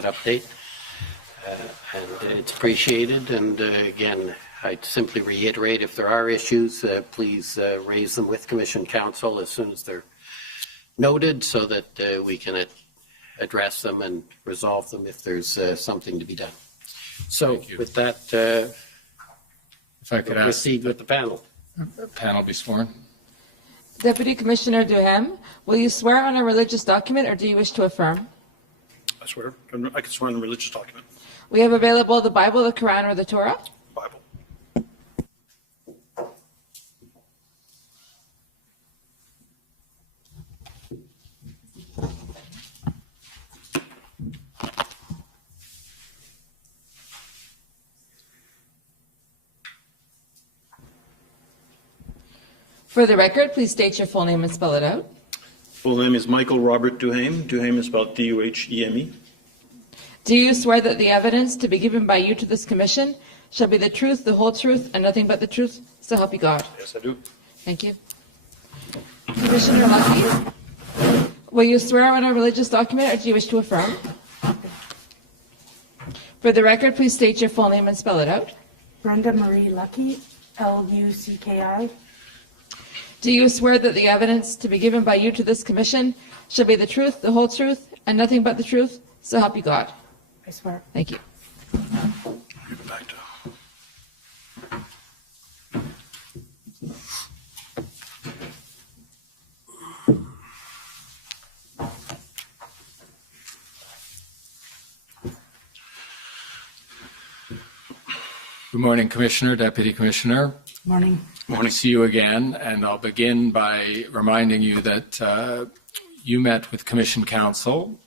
that update. And it's appreciated. And again, I'd simply reiterate, if there are issues, please raise them with Commission Council as soon as they're noted so that we can address them and resolve them if there's something to be done. So with that, if I could proceed with the panel. Panel be sworn. Deputy Commissioner Duhem, will you swear on a religious document or do you wish to affirm? I swear. I can swear on a religious document. We have available the Bible, the Quran, or the Torah. Bible. For the record, please state your full name and spell it out. Full name is Michael Robert Duhame. Duhame is spelled D-U-H-E-M-E. Do you swear that the evidence to be given by you to this commission shall be the truth, the whole truth, and nothing but the truth? So help you God. Yes, I do. Thank you. Commissioner Lucki, will you swear on a religious document or do you wish to affirm? For the record, please state your full name and spell it out. Brenda Marie Lucki, L-U-C-K-I. Do you swear that the evidence to be given by you to this commission shall be the truth, the whole truth, and nothing but the truth? So help you God. I swear. Thank you. Give it back to Good morning, Commissioner, Deputy Commissioner. Morning. Morning. To see you again, and I'll begin by reminding you that you met with Commission Council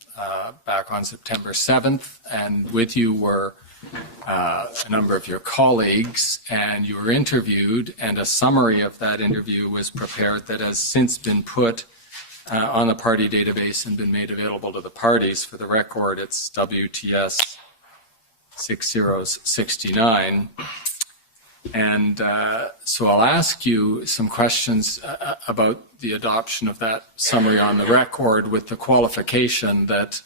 back on September 7th, and with you were a number of your colleagues, and you were interviewed, and a summary of that interview was prepared that has since been put on the party database and been made available to the parties. For the record, it's WTS 6069. And so I'll ask you some questions about the adoption of that summary on the record, with the qualification that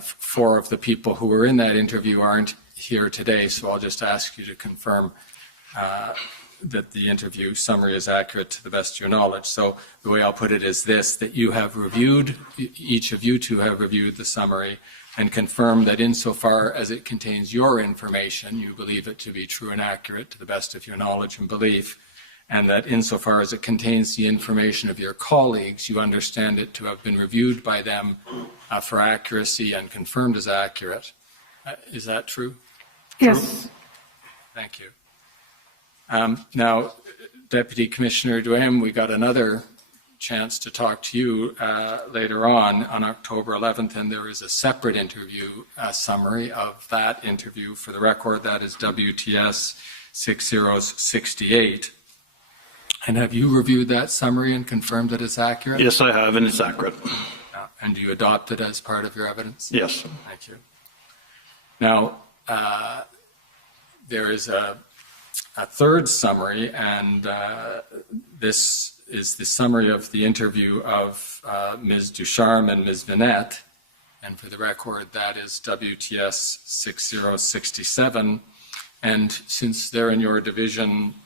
4 of the people who were in that interview aren't here today. So I'll just ask you to confirm that the interview summary is accurate to the best of your knowledge. So the way I'll put it is this, that you have reviewed, each of you two have reviewed the summary and confirm that insofar as it contains your information, you believe it to be true and accurate to the best of your knowledge and belief, and that insofar as it contains the information of your colleagues, you understand it to have been reviewed by them for accuracy and confirmed as accurate. Is that true? Yes. Thank you. Now, Deputy Commissioner Duhem, we got another chance to talk to you later on October 11th, and there is a separate interview summary of that interview. For the record, that is WTS 6068. And have you reviewed that summary and confirmed that it's accurate? Yes, I have, and it's accurate. And do you adopt it as part of your evidence? Yes. Thank you. Now, there is a third summary, and this is the summary of the interview of Ms. Ducharme and Ms. Vinette. And for the record, that is WTS 6067. And since they're in your division,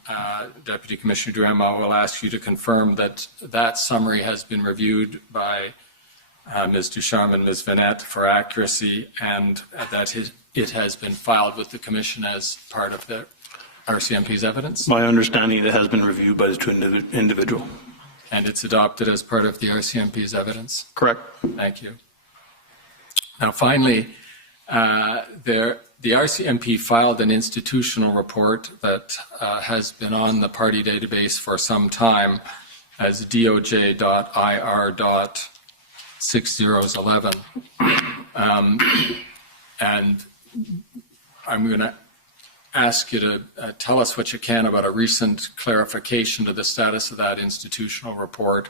Deputy Commissioner Duhem, I will ask you to confirm that that summary has been reviewed by Ms. Ducharme and Ms. Vinette for accuracy, and that it has been filed with the Commission as part of the RCMP's evidence? My understanding, it has been reviewed by the 2 individual. And it's adopted as part of the RCMP's evidence? Correct. Thank you. Now, finally, the RCMP filed an institutional report that has been on the party database for some time as DOJ.IR.6011. And I'm going to ask you to tell us what you can about a recent clarification to the status of that institutional report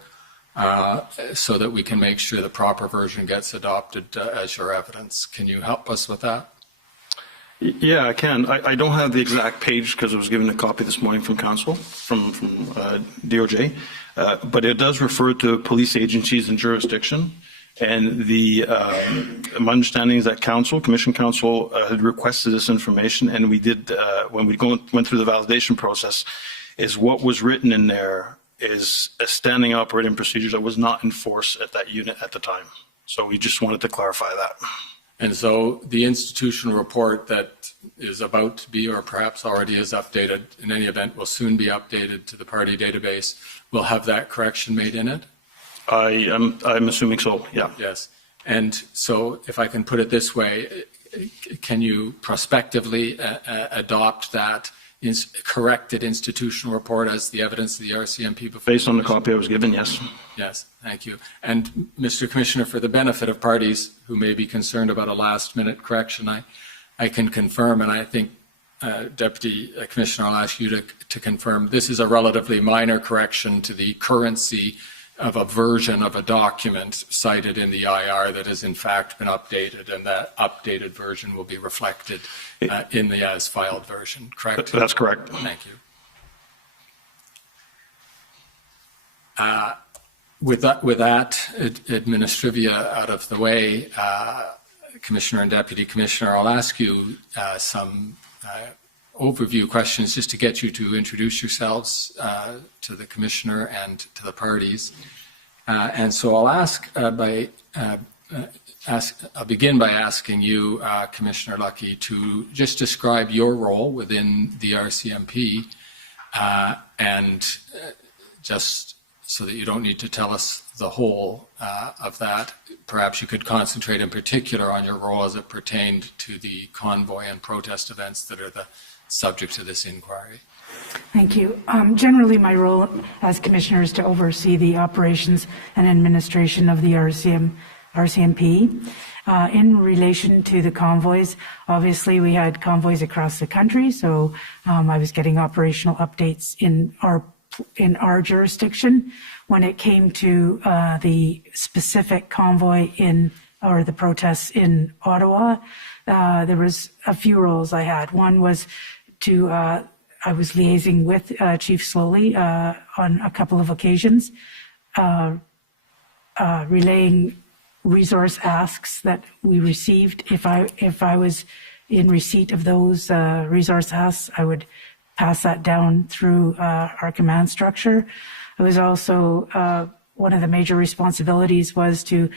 so that we can make sure the proper version gets adopted as your evidence. Can you help us with that? Yeah, I can. I don't have the exact page because I was given a copy this morning from Council, from DOJ, but it does refer to police agencies and jurisdiction. And my understanding is that Commission Council had requested this information, and we did, when we went through the validation process, is what was written in there is a standing operating procedure that was not in force at that unit at the time. So we just wanted to clarify that. And so the institutional report that is about to be, or perhaps already is updated, in any event, will soon be updated to the party database, will have that correction made in it? I'm assuming so, yeah. Yes. And so if I can put it this way, can you prospectively adopt that corrected institutional report as the evidence of the RCMP before? Based on the copy I was given, yes. Yes, thank you. And Mr. Commissioner, for the benefit of parties who may be concerned about a last-minute correction, I can confirm, and I think Deputy Commissioner, I'll ask you to confirm, this is a relatively minor correction to the currency of a version of a document cited in the IR that has in fact been updated, and that updated version will be reflected in the as-filed version, correct? That's correct. Thank you. With that administrivia out of the way, Commissioner and Deputy Commissioner, I'll ask you some overview questions just to get you to introduce yourselves to the Commissioner and to the parties. And so I'll I'll begin by asking you, Commissioner Lucki, to just describe your role within the RCMP, and just so that you don't need to tell us the whole of that, perhaps you could concentrate in particular on your role as it pertained to the convoy and protest events that are the subject of this inquiry. Thank you. Generally, my role as Commissioner is to oversee the operations and administration of the RCMP. In relation to the convoys, obviously we had convoys across the country, so I was getting operational updates in our jurisdiction. When it came to the specific convoy or the protests in Ottawa, there was a few roles I had. One was I was liaising with Chief Slowly on a couple of occasions, relaying resource asks that we received. If I was in receipt of those resource asks, I would pass that down through our command structure. It was also one of the major responsibilities was to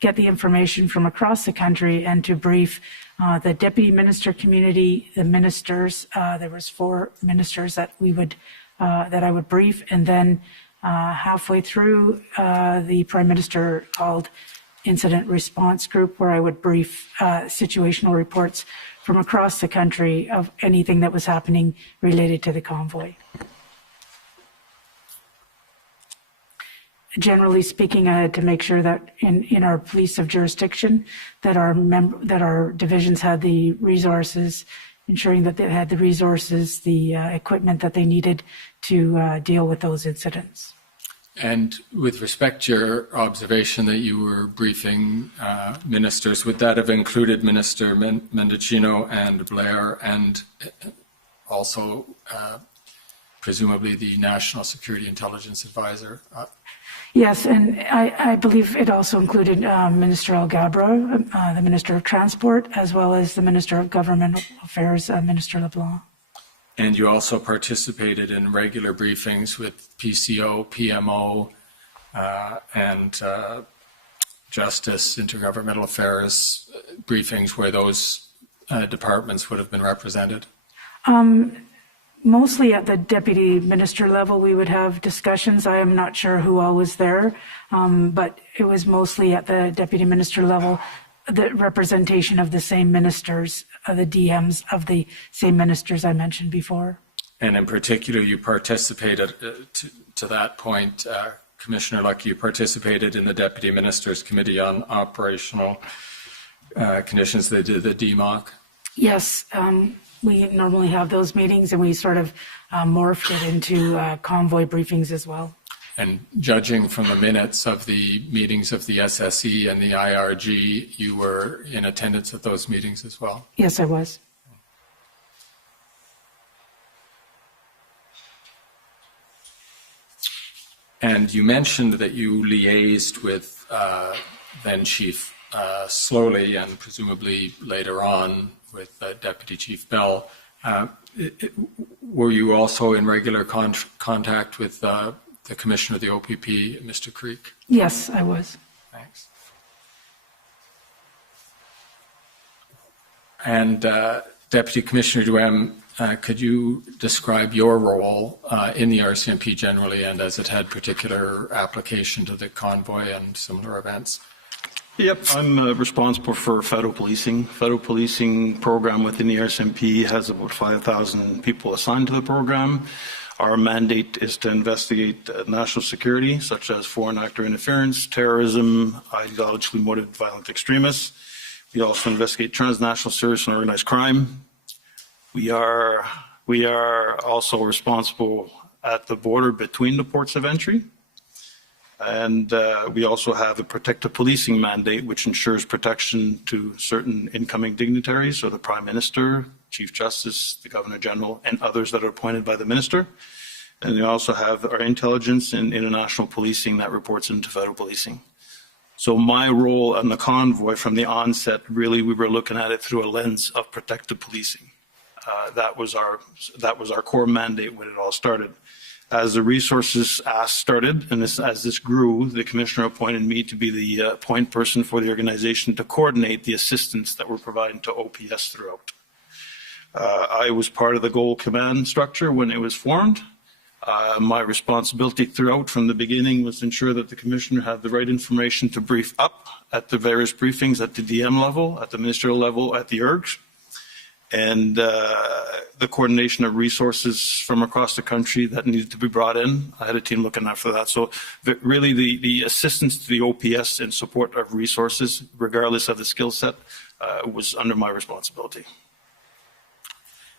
get the information from across the country and to brief the deputy minister community, the ministers. There was 4 ministers that I would brief, and then halfway through, the Prime Minister called incident response group, where I would brief situational reports from across the country of anything that was happening related to the convoy. Generally speaking, I had to make sure that in our police of jurisdiction, that our divisions had the resources, ensuring that they had the resources, the equipment that they needed to deal with those incidents. And with respect to your observation that you were briefing ministers, would that have included Minister Mendocino and Blair, and also presumably the National Security Intelligence Advisor? Yes, and I believe it also included Minister Algabra, the Minister of Transport, as well as the Minister of Governmental Affairs, Minister LeBlanc. And you also participated in regular briefings with PCO, PMO, and Justice, Intergovernmental Affairs briefings where those departments would have been represented? Mostly at the deputy minister level, we would have discussions. I am not sure who all was there, but it was mostly at the deputy minister level, the representation of the same ministers, the DMs of the same ministers I mentioned before. And in particular, you participated, to that point, Commissioner Lucki, you participated in the Deputy Ministers Committee on Operational Conditions, the DMOC? Yes. We normally have those meetings, and we sort of morphed it into convoy briefings as well. And judging from the minutes of the meetings of the SSE and the IRG, you were in attendance at those meetings as well? Yes, I was. And you mentioned that you liaised with then Chief Slowly, and presumably later on with Deputy Chief Bell. Were you also in regular contact with the Commissioner of the OPP, Mr. Creek? Yes, I was. Thanks. And Deputy Commissioner Duhem, could you describe your role in the RCMP generally and as it had particular application to the convoy and similar events? Yep, I'm responsible for federal policing. Federal policing program within the RCMP has about 5,000 people assigned to the program. Our mandate is to investigate national security, such as foreign actor interference, terrorism, ideologically motivated violent extremists. We also investigate transnational serious and organized crime. We are also responsible at the border between the ports of entry. And we also have a protective policing mandate, which ensures protection to certain incoming dignitaries, so the Prime Minister, Chief Justice, the Governor General, and others that are appointed by the Minister. And we also have our intelligence and international policing that reports into federal policing. So my role on the convoy from the onset, really, we were looking at it through a lens of protective policing. That was our core mandate when it all started. As the resources ask started, and as this grew, the Commissioner appointed me to be the point person for the organization to coordinate the assistance that we're providing to OPS throughout. I was part of the goal command structure when it was formed. My responsibility throughout from the beginning was to ensure that the Commissioner had the right information to brief up at the various briefings at the DM level, at the ministerial level, at the ERGs, and the coordination of resources from across the country that needed to be brought in. I had a team looking after that. So really the assistance to the OPS in support of resources, regardless of the skill set, was under my responsibility.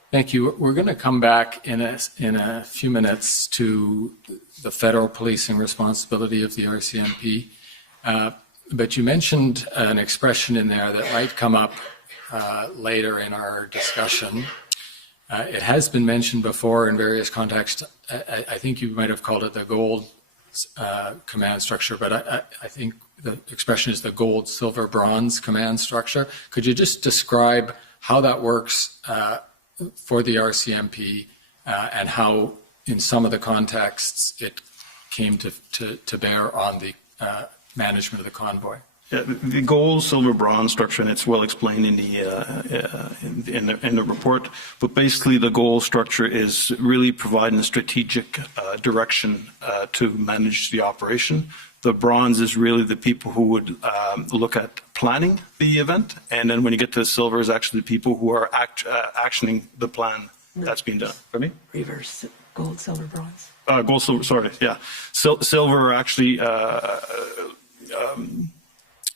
Thank you. We're going to come back in a few minutes to the federal policing responsibility of the RCMP. But you mentioned an expression in there that might come up later in our discussion. It has been mentioned before in various contexts. I think you might have called it the gold command structure, but I think the expression is the gold, silver, bronze command structure. Could you just describe how that works for the RCMP and how, in some of the contexts, it came to bear on the management of the convoy? Yeah, the gold, silver, bronze structure, and it's well explained in the report. But basically, the gold structure is really providing a strategic direction to manage the operation. The bronze is really the people who would look at planning the event, and then when you get to the silver, is actually the people who are actioning the plan that's being done. For me, Reverse gold, silver, bronze. Gold, silver. Sorry, yeah. Silver are actually.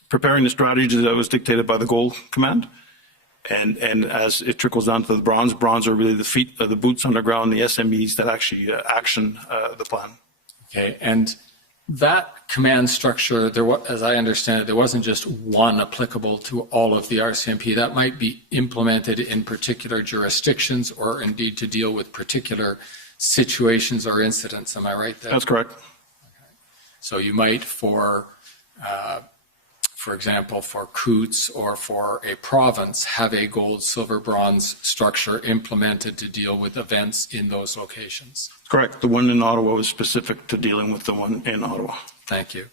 Preparing the strategy that was dictated by the gold command. And as it trickles down to the bronze are really the feet, the boots on the ground, the SMEs that actually action the plan. Okay, and that command structure, as I understand it, there wasn't just one applicable to all of the RCMP. That might be implemented in particular jurisdictions or indeed to deal with particular situations or incidents. Am I right there? That's correct. Okay. So you might, for example, for Coots or for a province, have a gold, silver, bronze structure implemented to deal with events in those locations. Correct. The one in Ottawa is specific to dealing with the one in Ottawa. Thank you.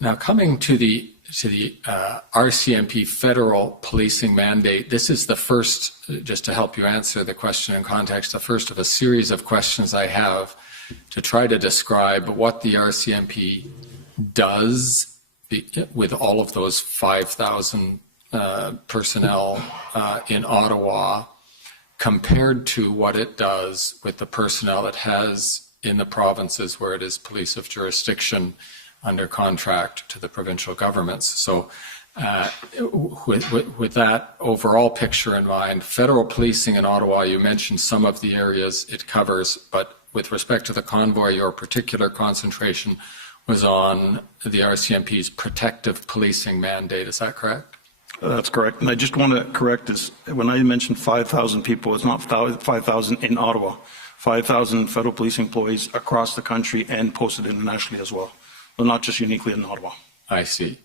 Now coming to the RCMP federal policing mandate, this is the first, just to help you answer the question in context, the first of a series of questions I have to try to describe what the RCMP does with all of those 5,000 personnel in Ottawa compared to what it does with the personnel it has in the provinces where it is police of jurisdiction under contract to the provincial governments. So with that overall picture in mind, federal policing in Ottawa, you mentioned some of the areas it covers, but with respect to the convoy, your particular concentration was on the RCMP's protective policing mandate. Is that correct? That's correct. And I just want to correct this. When I mentioned 5,000 people, it's not 5,000 in Ottawa. 5,000 federal police employees across the country and posted internationally as well. So not just uniquely in Ottawa. I see.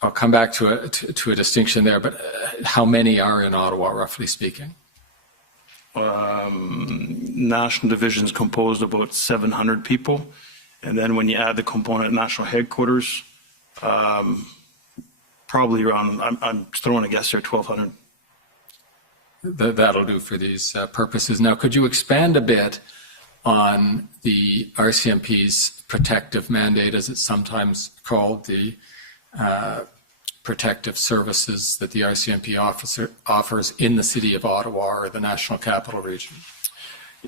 I'll come back to a distinction there, but how many are in Ottawa, roughly speaking? National division is composed of about 700 people. And then when you add the component at national headquarters, probably around, I'm throwing a guess here, 1,200. That'll do for these purposes. Now, could you expand a bit on the RCMP's protective mandate, as it's sometimes called, the protective services that the RCMP offers in the city of Ottawa or the National Capital Region?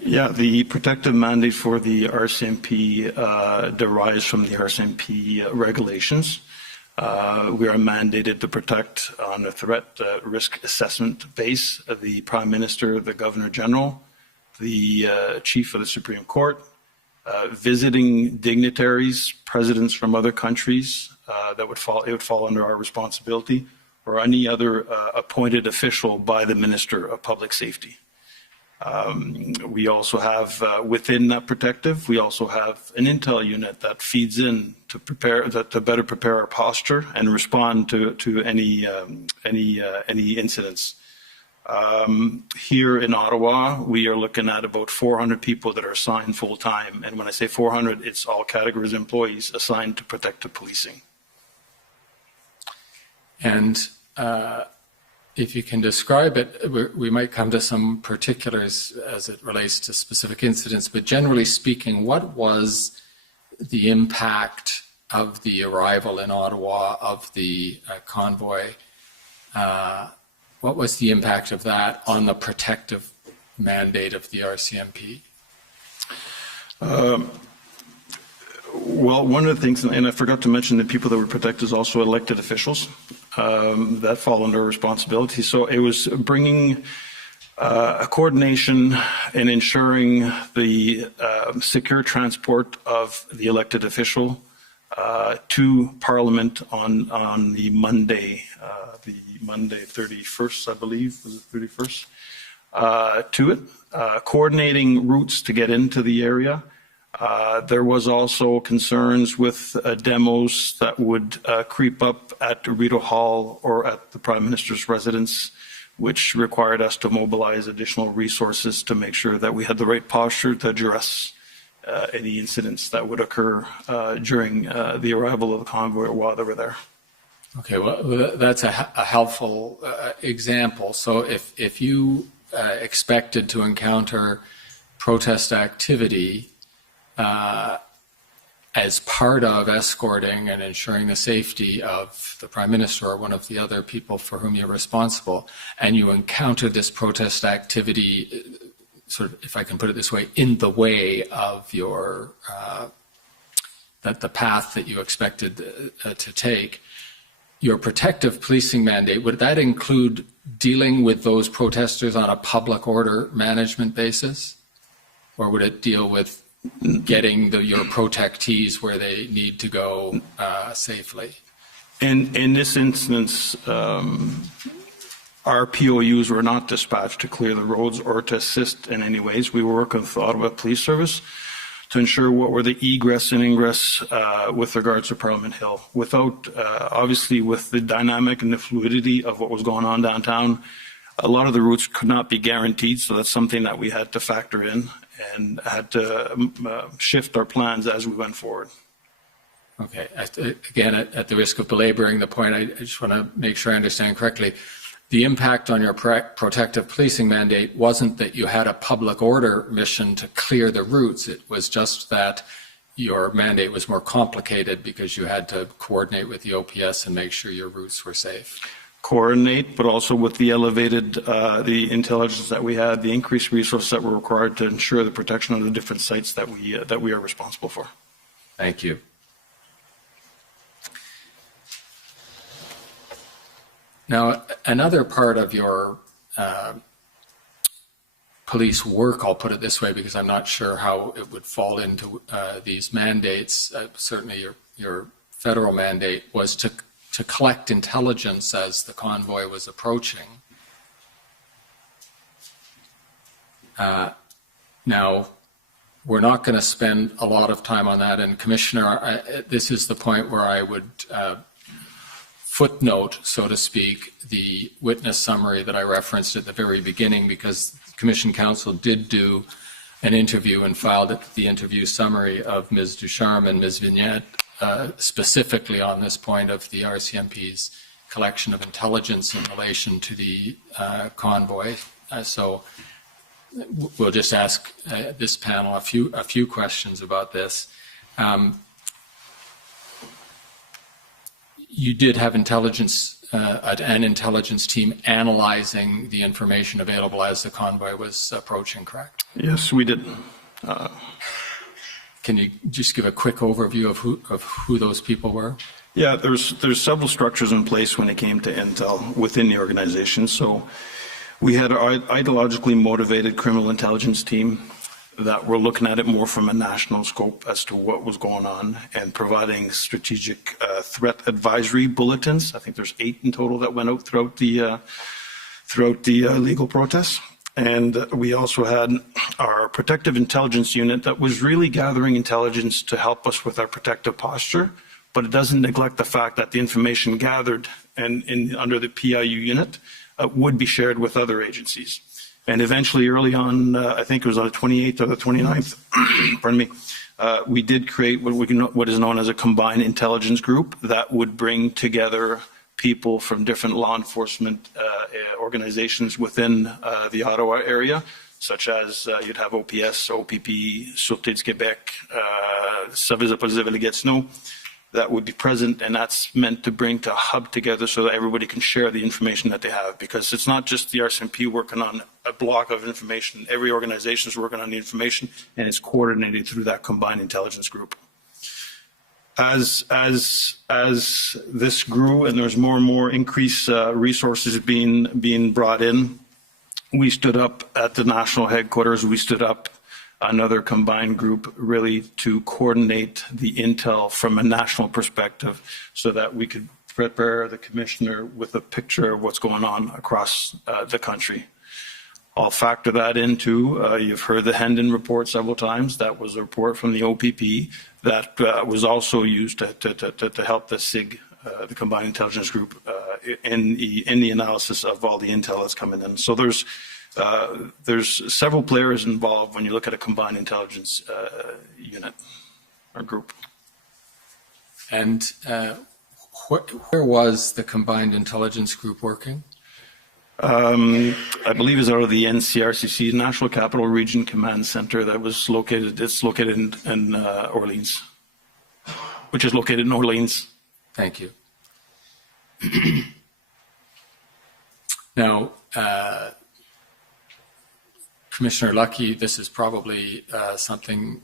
Yeah, the protective mandate for the RCMP derives from the RCMP regulations. We are mandated to protect on a threat risk assessment base the Prime Minister, the Governor General, the Chief of the Supreme Court, visiting dignitaries, presidents from other countries it would fall under our responsibility, or any other appointed official by the Minister of Public Safety. We also have, within that protective, we also have an intel unit that feeds in to better prepare our posture and respond to any incidents. Here in Ottawa, we are looking at about 400 people that are assigned full time. And when I say 400, it's all categories of employees assigned to protective policing. And if you can describe it, we might come to some particulars as it relates to specific incidents, but generally speaking, what was the impact of the arrival in Ottawa of the convoy? What was the impact of that on the protective mandate of the RCMP? Well, one of the things, and I forgot to mention, the people that were protected is also elected officials that fall under responsibility. So it was bringing a coordination and ensuring the secure transport of the elected official to Parliament on the Monday 31st, I believe, was it 31st, to it, coordinating routes to get into the area. There was also concerns with demos that would creep up at Rideau Hall or at the Prime Minister's residence, which required us to mobilize additional resources to make sure that we had the right posture to address any incidents that would occur during the arrival of the convoy or while they were there. Okay, well, that's a helpful example. So if you expected to encounter protest activity as part of escorting and ensuring the safety of the Prime Minister or one of the other people for whom you're responsible, and you encounter this protest activity, sort of, if I can put it this way, in the way of your the path that you expected to take, your protective policing mandate, would that include dealing with those protesters on a public order management basis? Or would it deal with getting your protectees where they need to go safely? In this instance, our POUs were not dispatched to clear the roads or to assist in any ways. We were working with the Ottawa Police Service to ensure what were the egress and ingress with regards to Parliament Hill. Without, obviously, with the dynamic and the fluidity of what was going on downtown, a lot of the routes could not be guaranteed, so that's something that we had to factor in and had to shift our plans as we went forward. Okay. Again, at the risk of belaboring the point, I just want to make sure I understand correctly. The impact on your protective policing mandate wasn't that you had a public order mission to clear the routes. It was just that your mandate was more complicated because you had to coordinate with the OPS and make sure your routes were safe. Coordinate, but also with the elevated, the intelligence that we had, the increased resources that were required to ensure the protection of the different sites that we are responsible for. Thank you. Now, another part of your police work, I'll put it this way, because I'm not sure how it would fall into these mandates, certainly your federal mandate, was to to collect intelligence as the convoy was approaching. Now, we're not going to spend a lot of time on that, and Commissioner, this is the point where I would footnote, so to speak, the witness summary that I referenced at the very beginning, because Commission Counsel did do an interview and filed the interview summary of Ms. Ducharme and Ms. Vignette, specifically on this point of the RCMP's collection of intelligence in relation to the convoy. So we'll just ask this panel a few questions about this. You did have an intelligence team analyzing the information available as the convoy was approaching, correct? Yes, we did. Can you just give a quick overview of who those people were? Yeah, there's several structures in place when it came to intel within the organization. So we had an ideologically motivated criminal intelligence team that were looking at it more from a national scope as to what was going on and providing strategic threat advisory bulletins. I think there's 8 in total that went out throughout the legal protests. And we also had our protective intelligence unit that was really gathering intelligence to help us with our protective posture, but it doesn't neglect the fact that the information gathered under the PIU unit would be shared with other agencies. And eventually, early on, I think it was on the 28th or the 29th, pardon me, we did create what is known as a combined intelligence group that would bring together people from different law enforcement organizations within the Ottawa area, such as you'd have OPS, OPP, Sûreté du Québec, Service de police de Gatineau, that would be present, and that's meant to bring to a hub together so that everybody can share the information that they have, because it's not just the RCMP working on a block of information. Every organization is working on the information, and it's coordinated through that combined intelligence group. As this grew and there's more and more increased resources being brought in, we stood up at the national headquarters. We stood up another combined group really to coordinate the intel from a national perspective so that we could prepare the commissioner with a picture of what's going on across the country. I'll factor that into, you've heard the Hendon report several times. That was a report from the OPP that was also used to help the SIG, the Combined Intelligence Group, in the analysis of all the intel that's coming in. So there's several players involved when you look at a combined intelligence unit or group. And where was the combined intelligence group working? I believe it's out of the NCRCC, National Capital Region Command Center, that was located. It's located in Orleans, which is located in Orleans. Thank you. Now, Commissioner Lucki, this is probably something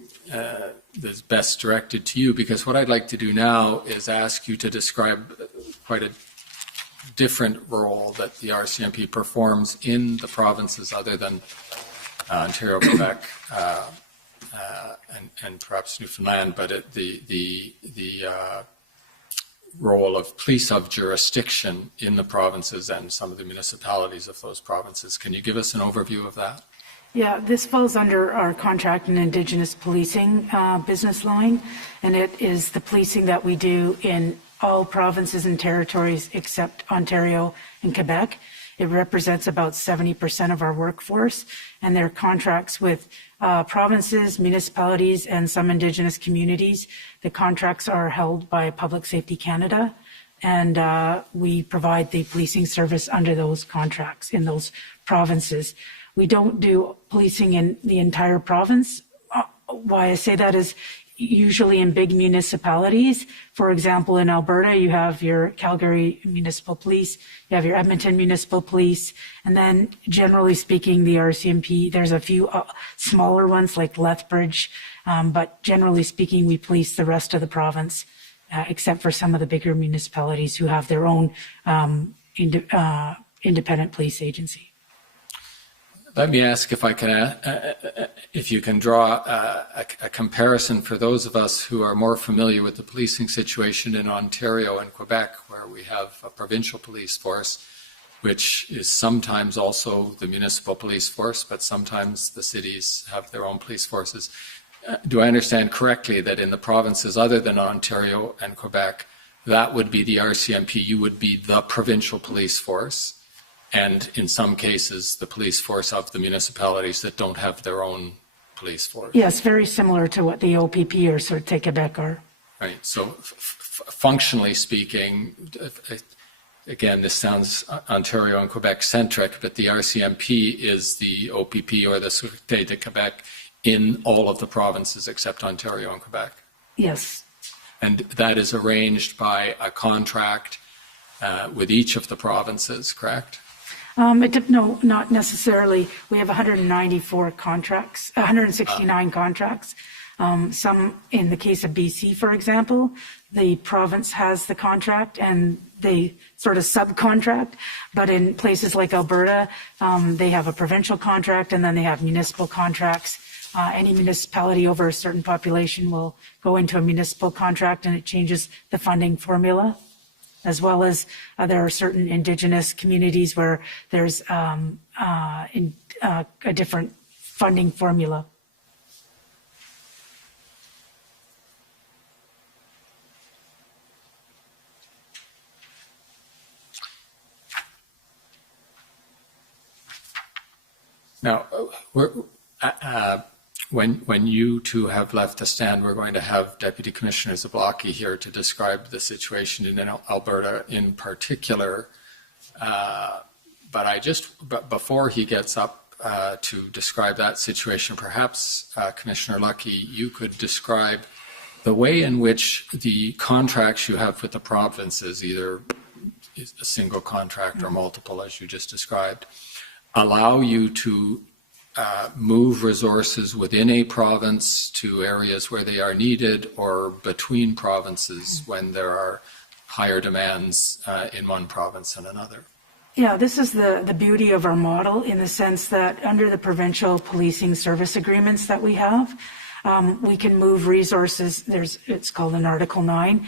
that's best directed to you, because what I'd like to do now is ask you to describe quite a different role that the RCMP performs in the provinces other than Ontario, Quebec, and perhaps Newfoundland, but the role of police of jurisdiction in the provinces and some of the municipalities of those provinces. Can you give us an overview of that? Yeah, this falls under our contract and Indigenous policing business line, and it is the policing that we do in all provinces and territories except Ontario and Quebec. It represents about 70% of our workforce, and there are contracts with provinces, municipalities, and some Indigenous communities. The contracts are held by Public Safety Canada, and we provide the policing service under those contracts in those provinces. We don't do policing in the entire province. Why I say that is usually in big municipalities. For example, in Alberta, you have your Calgary Municipal Police, you have your Edmonton Municipal Police, and then generally speaking, the RCMP, there's a few smaller ones like Lethbridge, but generally speaking, we police the rest of the province, except for some of the bigger municipalities who have their own independent police agency. Let me ask if I can, if you can draw a comparison for those of us who are more familiar with the policing situation in Ontario and Quebec, where we have a provincial police force, which is sometimes also the municipal police force, but sometimes the cities have their own police forces. Do I understand correctly that in the provinces other than Ontario and Quebec, that would be the RCMP, you would be the provincial police force, and in some cases, the police force of the municipalities that don't have their own police force? Yes, very similar to what the OPP or Sûreté Québec are. Right, so functionally speaking, again, this sounds Ontario and Quebec centric, but the RCMP is the OPP or the Sûreté de Québec in all of the provinces except Ontario and Quebec. Yes. And that is arranged by a contract with each of the provinces, correct? No, not necessarily. We have 194 contracts, 169 contracts. Some, in the case of BC, for example, the province has the contract and they sort of subcontract. But in places like Alberta, they have a provincial contract and then they have municipal contracts. Any municipality over a certain population will go into a municipal contract and it changes the funding formula, as well as there are certain Indigenous communities where there's a different funding formula. Now, when you two have left the stand, we're going to have Deputy Commissioner Zablocki here to describe the situation in Alberta in particular. But before he gets up to describe that situation, perhaps Commissioner Lucki, you could describe the way in which the contracts you have with the provinces, either a single contract or multiple, as you just described, allow you to move resources within a province to areas where they are needed or between provinces when there are higher demands in one province than another. Yeah, this is the beauty of our model in the sense that under the provincial policing service agreements that we have, we can move resources. It's called an Article 9.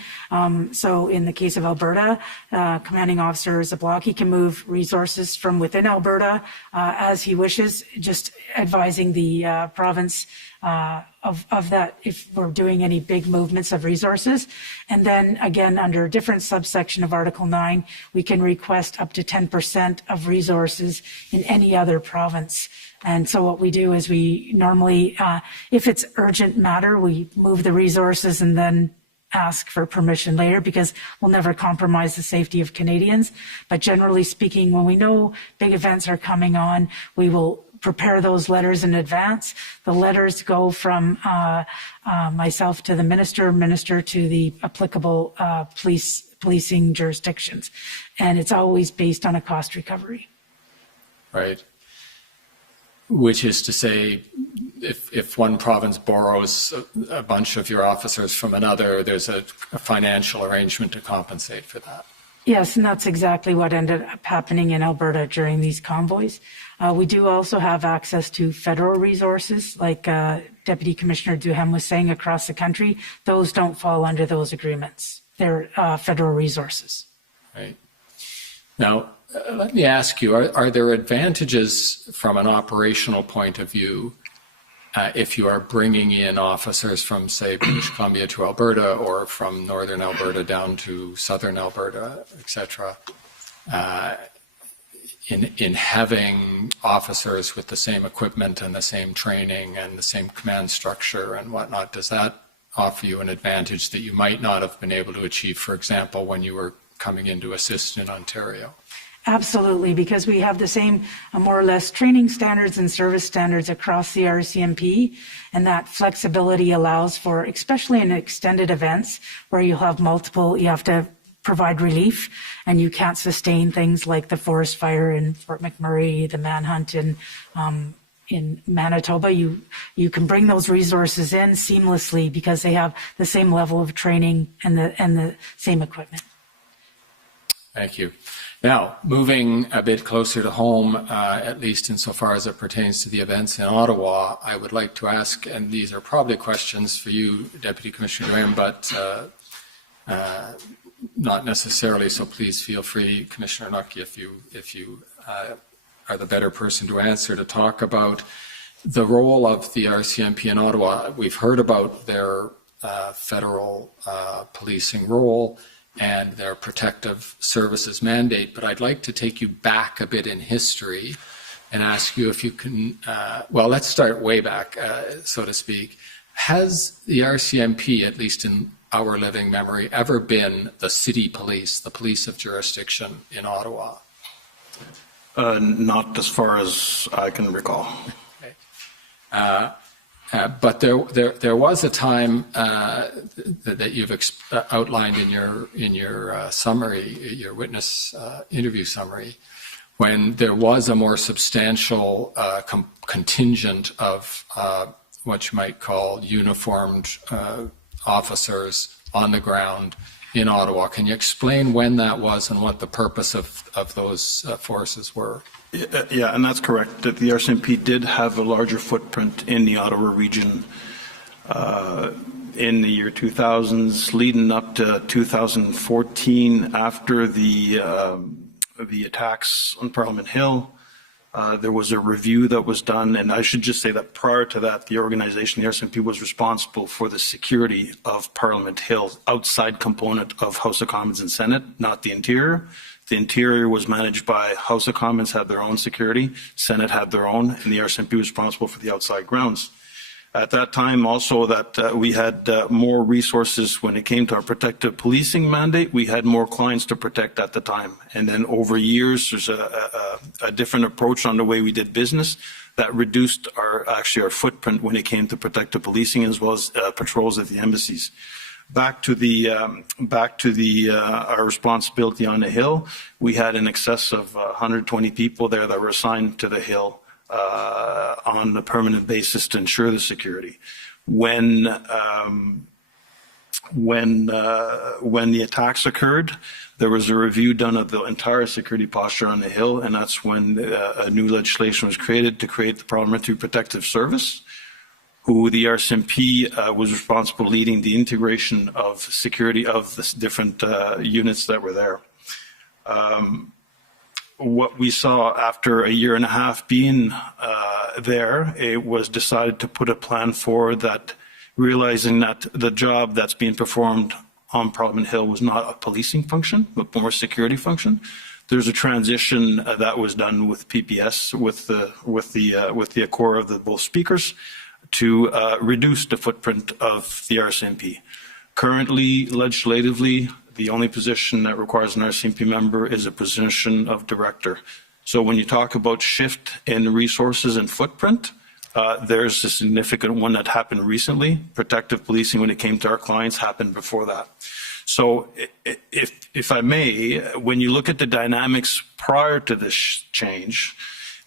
So in the case of Alberta, Commanding Officer Zablocki can move resources from within Alberta as he wishes, just advising the province of that if we're doing any big movements of resources. And then again, under a different subsection of Article 9, we can request up to 10% of resources in any other province. And so what we do is we normally, if it's urgent matter, we move the resources and then ask for permission later because we'll never compromise the safety of Canadians. But generally speaking, when we know big events are coming on, we will prepare those letters in advance. The letters go from myself to the minister to the applicable policing jurisdictions. And it's always based on a cost recovery. Right. Which is to say, if one province borrows a bunch of your officers from another, there's a financial arrangement to compensate for that. Yes, and that's exactly what ended up happening in Alberta during these convoys. We do also have access to federal resources, like Deputy Commissioner Duhem was saying, across the country. Those don't fall under those agreements. They're federal resources. Right. Now, let me ask you, are there advantages from an operational point of view if you are bringing in officers from, say, British Columbia to Alberta or from northern Alberta down to southern Alberta, et cetera, in having officers with the same equipment and the same training and the same command structure and whatnot? Does that offer you an advantage that you might not have been able to achieve, for example, when you were coming in to assist in Ontario? Absolutely, because we have the same more or less training standards and service standards across the RCMP, and that flexibility allows for, especially in extended events where you have multiple, you have to provide relief and you can't sustain things like the forest fire in Fort McMurray, the manhunt in Manitoba. You can bring those resources in seamlessly because they have the same level of training and the same equipment. Thank you. Now, moving a bit closer to home, at least insofar as it pertains to the events in Ottawa, I would like to ask, and these are probably questions for you, Deputy Commissioner Graham, but not necessarily, so please feel free, Commissioner Lucki, if you are the better person to answer, to talk about the role of the RCMP in Ottawa. We've heard about their federal policing role and their protective services mandate, but I'd like to take you back a bit in history and ask you if you can, well, let's start way back, so to speak. Has the RCMP, at least in our living memory, ever been the city police, the police of jurisdiction in Ottawa? Not as far as I can recall. Okay. But there was a time that you've outlined in your summary, your witness interview summary, when there was a more substantial contingent of what you might call uniformed officers on the ground in Ottawa. Can you explain when that was and what the purpose of those forces were? Yeah, and that's correct. That the RCMP did have a larger footprint in the Ottawa region in the year 2000s, leading up to 2014, after the attacks on Parliament Hill. There was a review that was done, and I should just say that prior to that, the organization, the RCMP, was responsible for the security of Parliament Hill, outside component of House of Commons and Senate, not the interior. The interior was managed by House of Commons, had their own security, Senate had their own, and the RCMP was responsible for the outside grounds. At that time also that we had more resources when it came to our protective policing mandate. We had more clients to protect at the time. And then over years, there's a different approach on the way we did business that reduced our footprint when it came to protective policing, as well as patrols at the embassies. Back to our responsibility on the Hill, we had in excess of 120 people there that were assigned to the Hill on a permanent basis to ensure the security. When the attacks occurred, there was a review done of the entire security posture on the Hill, and that's when a new legislation was created to create the Parliamentary Protective Service, who the RCMP was responsible leading the integration of security of the different units that were there. What we saw after a year and a half being there, it was decided to put a plan forward that, realizing that the job that's being performed on Parliament Hill was not a policing function, but more a security function. There's a transition that was done with PPS, with the accord of the both speakers, to reduce the footprint of the RCMP. Currently, legislatively, the only position that requires an RCMP member is a position of director. So when you talk about shift in resources and footprint, there's a significant one that happened recently. Protective policing, when it came to our clients, happened before that. So if I may, when you look at the dynamics prior to this change,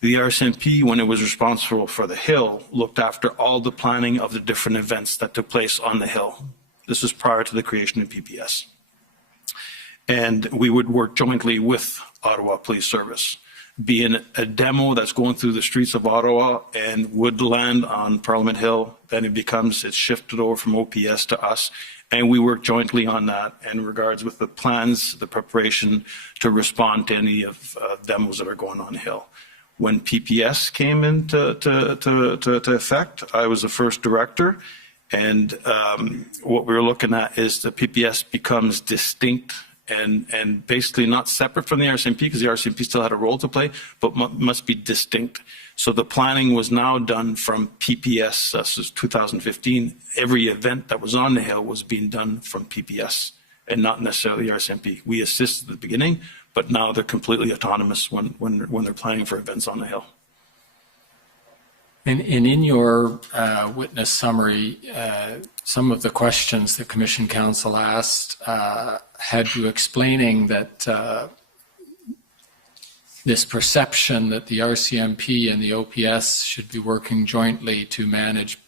the RCMP, when it was responsible for the Hill, looked after all the planning of the different events that took place on the Hill. This was prior to the creation of PPS. And we would work jointly with Ottawa Police Service. Being a demo that's going through the streets of Ottawa and would land on Parliament Hill, then it's shifted over from OPS to us. And we work jointly on that in regards with the plans, the preparation to respond to any of demos that are going on the Hill. When PPS came into to effect, I was the first director. And what we were looking at is the PPS becomes distinct and basically not separate from the RCMP, because the RCMP still had a role to play, but must be distinct. So the planning was now done from PPS, this is 2015. Every event that was on the Hill was being done from PPS and not necessarily the RCMP. We assisted at the beginning, but now they're completely autonomous when they're planning for events on the Hill. And in your witness summary, some of the questions that Commission Counsel asked had you explaining that this perception that the RCMP and the OPS should be working jointly to manage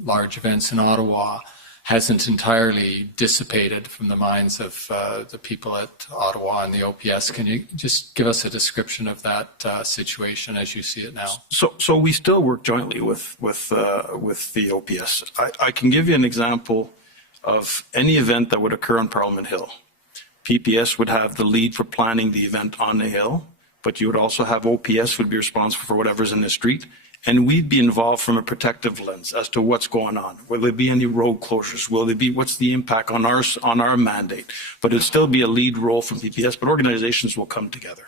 large events in Ottawa hasn't entirely dissipated from the minds of the people at Ottawa and the OPS. Can you just give us a description of that situation as you see it now? So we still work jointly with the OPS. I can give you an example of any event that would occur on Parliament Hill. PPS would have the lead for planning the event on the Hill, but you would also have OPS would be responsible for whatever's in the street. And we'd be involved from a protective lens as to what's going on. Will there be any road closures? Will there be, what's the impact on our mandate? But it'd still be a lead role from PPS, but organizations will come together.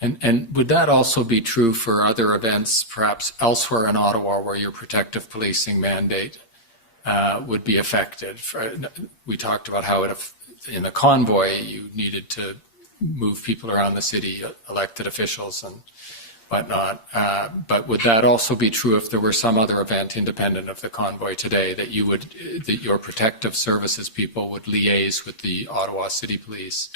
And would that also be true for other events, perhaps elsewhere in Ottawa, where your protective policing mandate would be affected? We talked about how in the convoy, you needed to move people around the city, elected officials and whatnot. But would that also be true if there were some other event independent of the convoy today that your protective services people would liaise with the Ottawa City Police?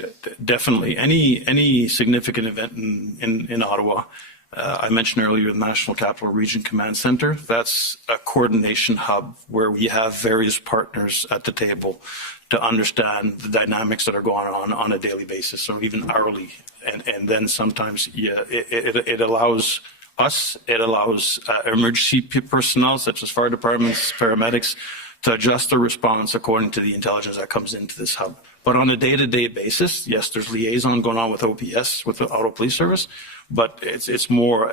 Definitely. Any significant event in Ottawa, I mentioned earlier the National Capital Region Command Center, that's a coordination hub where we have various partners at the table to understand the dynamics that are going on a daily basis or even hourly. And then sometimes, it allows us, it allows emergency personnel such as fire departments, paramedics, to adjust the response according to the intelligence that comes into this hub. But on a day-to-day basis, yes, there's liaison going on with OPS, with the Ottawa Police Service, but it's more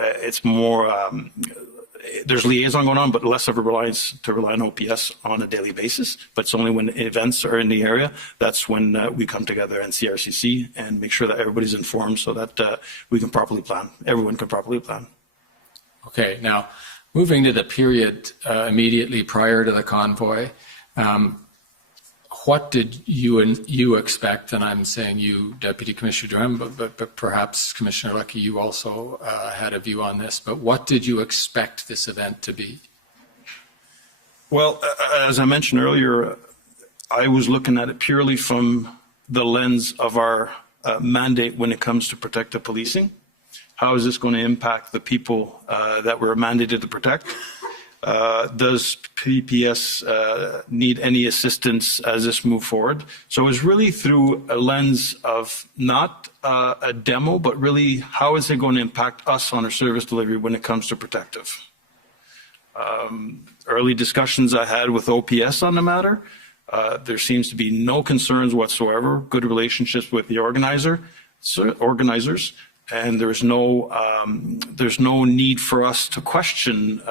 there's liaison going on, but less of a reliance to rely on OPS on a daily basis. But it's only when events are in the area, that's when we come together and CRCC and make sure that everybody's informed so that we can properly plan. Everyone can properly plan. Okay, now moving to the period immediately prior to the convoy, what did you expect? And I'm saying you, Deputy Commissioner Durham, but perhaps Commissioner Lucki, you also had a view on this. But what did you expect this event to be? Well, as I mentioned earlier, I was looking at it purely from the lens of our mandate when it comes to protective policing. How is this going to impact the people that we're mandated to protect? Does PPS need any assistance as this move forward? So it's really through a lens of not a demo, but really how is it going to impact us on our service delivery when it comes to protective? Early discussions I had with OPS on the matter, there seems to be no concerns whatsoever, good relationships with the organizers. And there's no need for us to question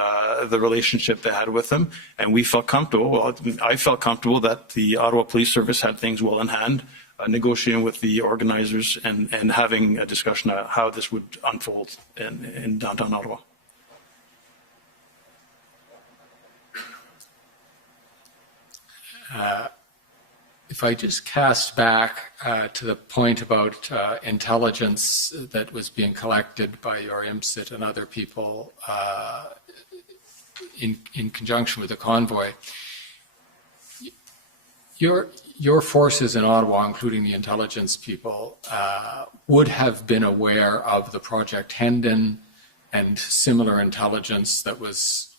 the relationship they had with them. And we felt comfortable. Well, I felt comfortable that the Ottawa Police Service had things well in hand, negotiating with the organizers and having a discussion on how this would unfold in downtown Ottawa. If I just cast back to the point about intelligence that was being collected by your IMSIT and other people in conjunction with the convoy, your forces in Ottawa, including the intelligence people, would have been aware of the Project Hendon and similar intelligence that was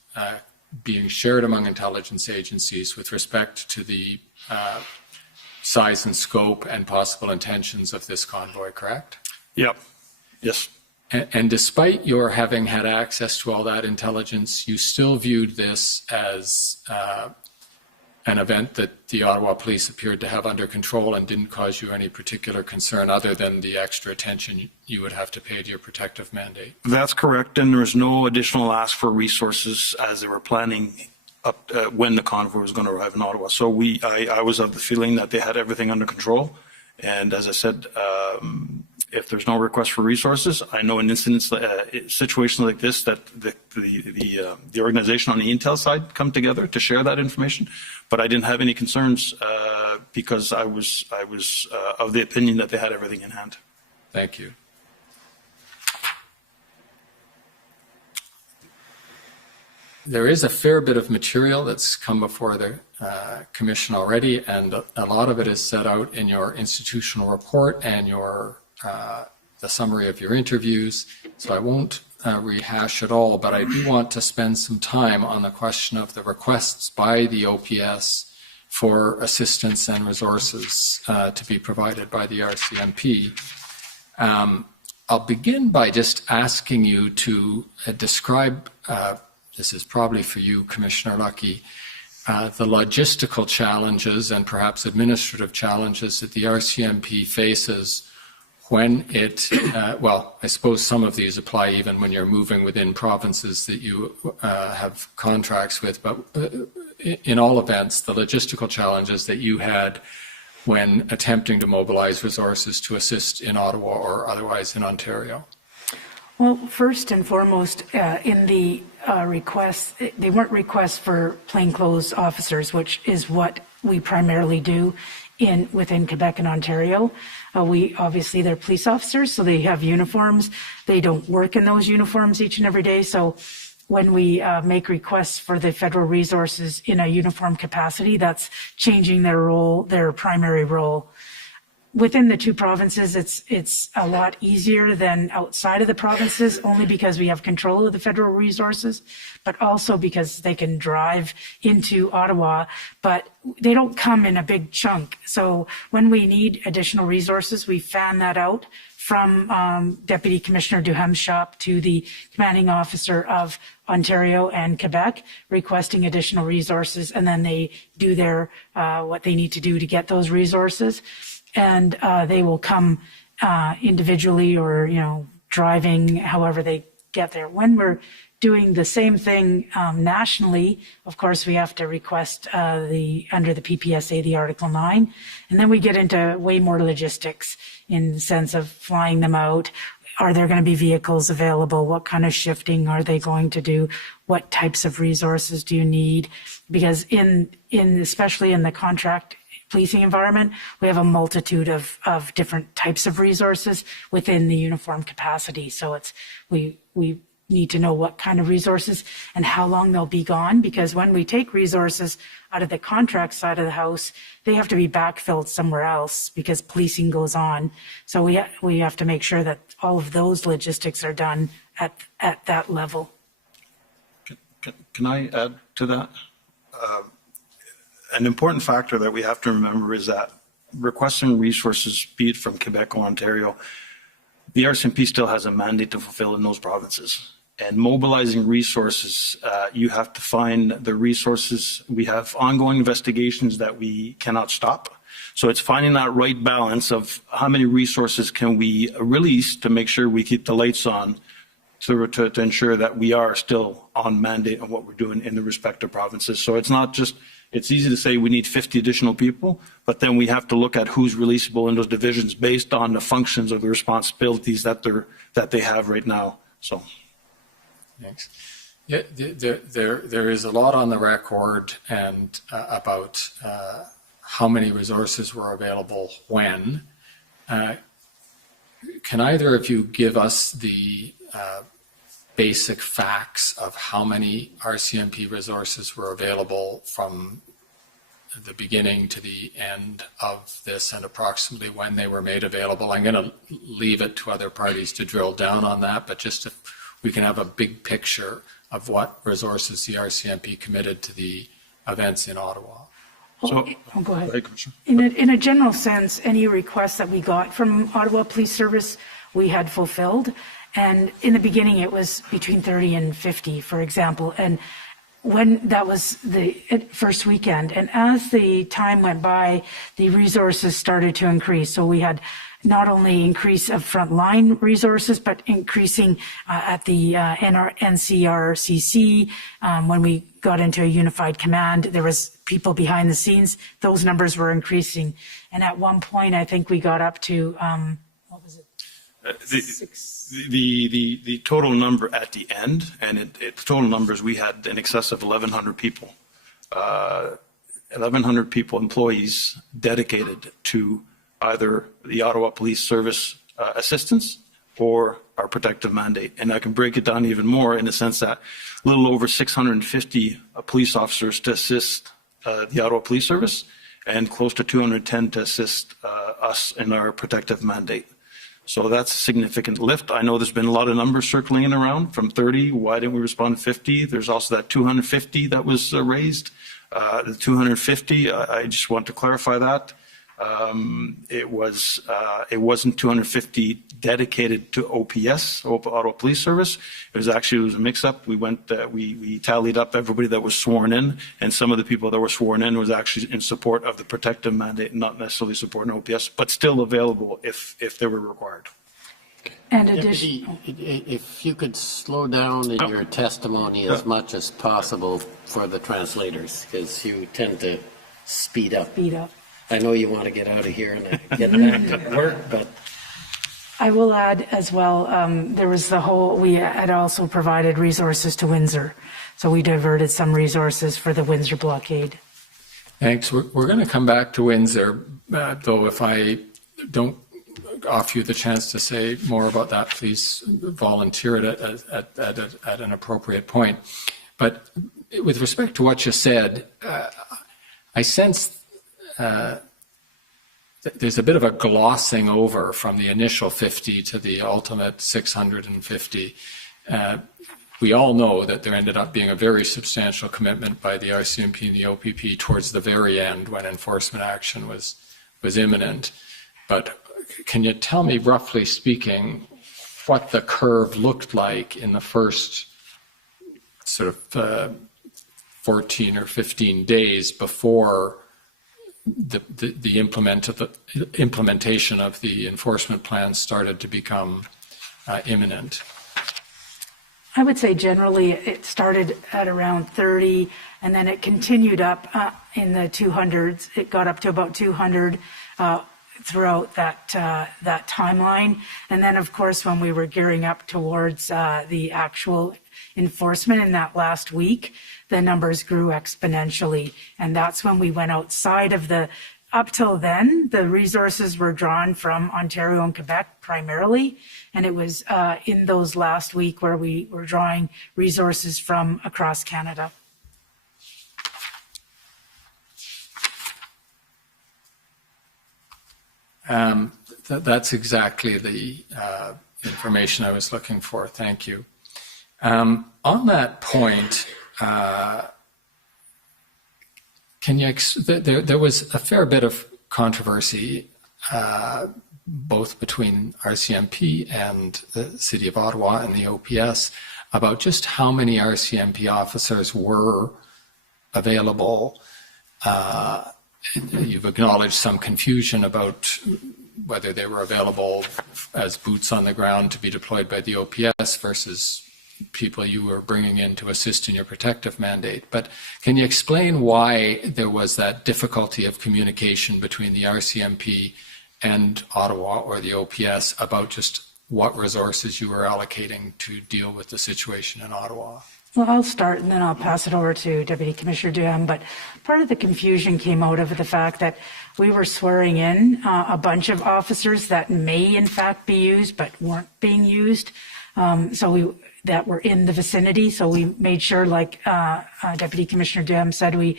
being shared among intelligence agencies with respect to the size and scope and possible intentions of this convoy, correct? Yep. Yes. And despite your having had access to all that intelligence, you still viewed this as an event that the Ottawa Police appeared to have under control and didn't cause you any particular concern other than the extra attention you would have to pay to your protective mandate. That's correct. And there was no additional ask for resources as they were planning up when the convoy was going to arrive in Ottawa. So I was of the feeling that they had everything under control. And as I said, if there's no request for resources, I know in incidents, situations like this, that the organization on the intel side come together to share that information. But I didn't have any concerns because I was of the opinion that they had everything in hand. Thank you. There is a fair bit of material that's come before the Commission already, and a lot of it is set out in your institutional report and the summary of your interviews. So I won't rehash it all, but I do want to spend some time on the question of the requests by the OPS for assistance and resources to be provided by the RCMP. I'll begin by just asking you to describe, this is probably for you, Commissioner Lucki, the logistical challenges and perhaps administrative challenges that the RCMP faces when it, well, I suppose some of these apply even when you're moving within provinces that you have contracts with, but in all events, the logistical challenges that you had when attempting to mobilize resources to assist in Ottawa or otherwise in Ontario? Well, first and foremost, in the requests, they weren't requests for plainclothes officers, which is what we primarily do within Quebec and Ontario. Obviously they're police officers, so they have uniforms. They don't work in those uniforms each and every day. So when we make requests for the federal resources in a uniform capacity, that's changing their role, their primary role. Within the two provinces, it's a lot easier than outside of the provinces, only because we have control of the federal resources, but also because they can drive into Ottawa, but they don't come in a big chunk. So when we need additional resources, we fan that out from Deputy Commissioner Duham's shop to the commanding officer of Ontario and Quebec, requesting additional resources, and then they do their what they need to do to get those resources. And they will come individually or, driving, however they get there. When we're doing the same thing nationally, of course, we have to request under the PPSA, the Article 9, and then we get into way more logistics in the sense of flying them out. Are there going to be vehicles available? What kind of shifting are they going to do? What types of resources do you need? Because especially in the contract policing environment, we have a multitude of different types of resources within the uniform capacity. So we need to know what kind of resources and how long they'll be gone, because when we take resources out of the contract side of the house, they have to be backfilled somewhere else because policing goes on. So we have to make sure that all of those logistics are done at that level. Can I add to that? An important factor that we have to remember is that requesting resources, be it from Quebec or Ontario, the RCMP still has a mandate to fulfill in those provinces. And mobilizing resources, you have to find the resources. We have ongoing investigations that we cannot stop. So it's finding that right balance of how many resources can we release to make sure we keep the lights on to ensure that we are still on mandate on what we're doing in the respective provinces. So it's not just, it's easy to say we need 50 additional people, but then we have to look at who's releasable in those divisions based on the functions or the responsibilities that they have right now. So, thanks. Yeah, there is a lot on the record and about how many resources were available when. Can either of you give us the basic facts of how many RCMP resources were available from the beginning to the end of this and approximately when they were made available? I'm going to leave it to other parties to drill down on that, but just if we can have a big picture of what resources the RCMP committed to the events in Ottawa. So, go ahead. In a general sense, any requests that we got from Ottawa Police Service, we had fulfilled. And in the beginning, it was between 30 and 50, for example. And when that was the first weekend, and as the time went by, the resources started to increase. So we had not only increase of frontline resources, but increasing at the NCRCC. When we got into a unified command, there was people behind the scenes. Those numbers were increasing. And at one point, I think we got up to, what was it? The total number at the end, and the total numbers, we had in excess of 1,100 people. 1,100 people, employees dedicated to either the Ottawa Police Service assistance or our protective mandate. And I can break it down even more in the sense that a little over 650 police officers to assist the Ottawa Police Service and close to 210 to assist us in our protective mandate. So that's a significant lift. I know there's been a lot of numbers circling in around from 30. Why didn't we respond to 50? There's also that 250 that was raised. The 250, I just want to clarify that. It wasn't 250 dedicated to OPS, Ottawa Police Service. It was a mix-up. We tallied up everybody that was sworn in, and some of the people that were sworn in was actually in support of the protective mandate, not necessarily supporting OPS, but still available if they were required. And Deputy, if you could slow down in your testimony as much as possible for the translators, because you tend to speed up. I know you want to get out of here and get back to work, but I will add as well, we had also provided resources to Windsor. So we diverted some resources for the Windsor blockade. Thanks. We're going to come back to Windsor, though if I don't offer you the chance to say more about that, please volunteer it at an appropriate point. But with respect to what you said, I sense there's a bit of a glossing over from the initial 50 to the ultimate 650. We all know that there ended up being a very substantial commitment by the RCMP and the OPP towards the very end when enforcement action was imminent. But can you tell me, roughly speaking, what the curve looked like in the first sort of 14 or 15 days before the implementation of the enforcement plan started to become imminent? I would say generally it started at around 30, and then it continued up in the 200s. It got up to about 200 throughout that timeline. And then, of course, when we were gearing up towards the actual enforcement in that last week, the numbers grew exponentially. And that's when we went outside of up till then, the resources were drawn from Ontario and Quebec primarily. And it was in those last week where we were drawing resources from across Canada. That's exactly the information I was looking for. Thank you. On that point, there was a fair bit of controversy both between RCMP and the City of Ottawa and the OPS about just how many RCMP officers were available. You've acknowledged some confusion about whether they were available as boots on the ground to be deployed by the OPS versus people you were bringing in to assist in your protective mandate. But can you explain why there was that difficulty of communication between the RCMP and Ottawa or the OPS about just what resources you were allocating to deal with the situation in Ottawa? Well, I'll start and then I'll pass it over to Deputy Commissioner Duham. But part of the confusion came out of the fact that we were swearing in a bunch of officers that may in fact be used but weren't being used. That were in the vicinity. So we made sure, like Deputy Commissioner Duham said, we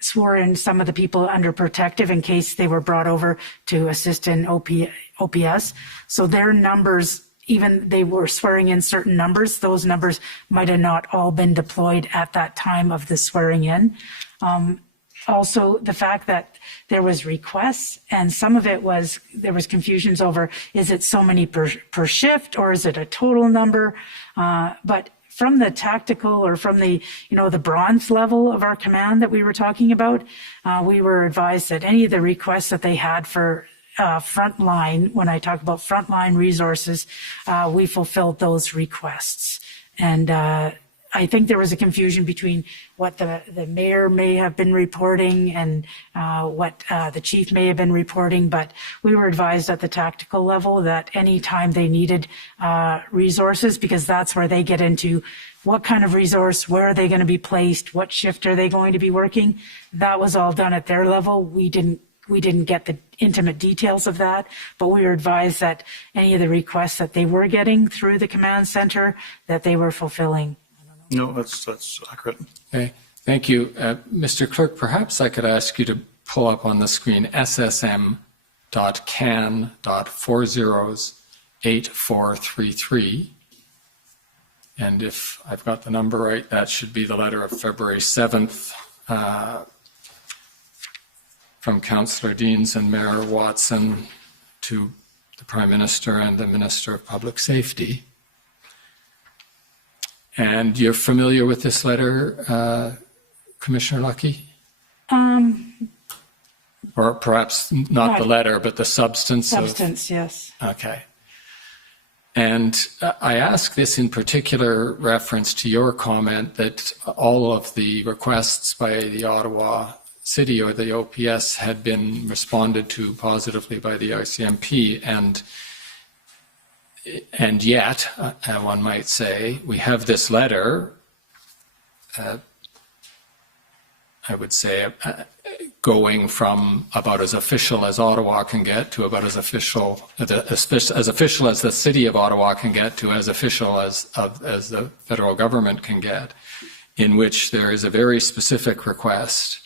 swore in some of the people under protective in case they were brought over to assist in OPS. So their numbers, even they were swearing in certain numbers, those numbers might have not all been deployed at that time of the swearing in. Also, the fact that there was requests, and some of it was, there was confusions over, is it so many per shift, or is it a total number? But from the tactical or from the, the bronze level of our command that we were talking about, we were advised that any of the requests that they had for frontline, when I talk about frontline resources, we fulfilled those requests. And I think there was a confusion between what the mayor may have been reporting and what the chief may have been reporting, but we were advised at the tactical level that any time they needed resources, because that's where they get into what kind of resource, where are they going to be placed, what shift are they going to be working, that was all done at their level. We didn't get the intimate details of that, but we were advised that any of the requests that they were getting through the command center, that they were fulfilling. No, that's accurate. Okay, thank you. Mr. Clerk, perhaps I could ask you to pull up on the screen SSM F.can.408433. And if I've got the number right, that should be the letter of February 7th from Councillor Deans and Mayor Watson to the Prime Minister and the Minister of Public Safety. And you're familiar with this letter, Commissioner Lucki? Or perhaps not the letter, but the substance? Substance, yes. Okay. And I ask this in particular reference to your comment that all of the requests by the Ottawa City or the OPS had been responded to positively by the RCMP, and yet, one might say, we have this letter, I would say, going from about as official as Ottawa can get to about as official as the City of Ottawa can get to as official as the federal government can get, in which there is a very specific request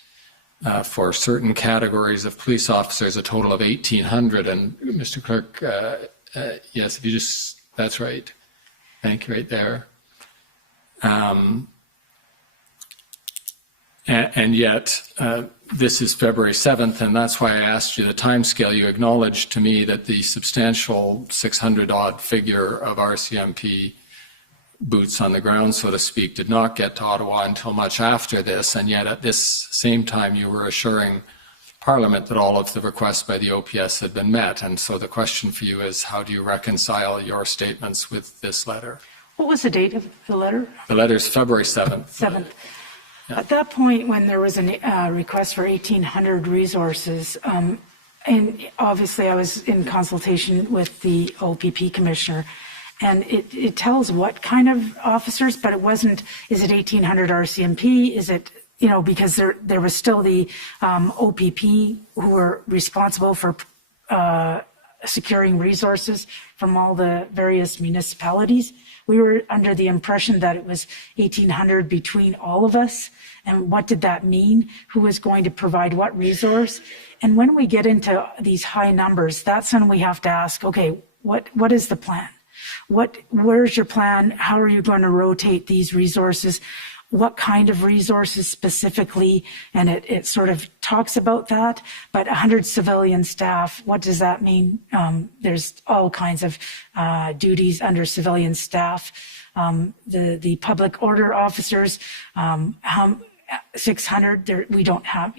for certain categories of police officers, a total of 1,800. And Mr. Clerk, yes, if you just, that's right. Thank you, right there. And yet, this is February 7th, and that's why I asked you the timescale. You acknowledged to me that the substantial 600-odd figure of RCMP boots on the ground, so to speak, did not get to Ottawa until much after this, and yet at this same time you were assuring Parliament that all of the requests by the OPS had been met. And so the question for you is, how do you reconcile your statements with this letter? What was the date of the letter? The letter is February 7th. 7th. Yeah. At that point, when there was a request for 1,800 resources, and obviously I was in consultation with the OPP Commissioner, and it tells what kind of officers, but it wasn't, is it 1,800 RCMP? Is it, because there was still the OPP who were responsible for securing resources from all the various municipalities. We were under the impression that it was 1,800 between all of us. And what did that mean? Who was going to provide what resource? And when we get into these high numbers, that's when we have to ask, okay, what is the plan? Where's your plan? How are you going to rotate these resources? What kind of resources specifically? And it sort of talks about that, but 100 civilian staff, what does that mean? There's all kinds of duties under civilian staff. The public order officers, 600, we don't have,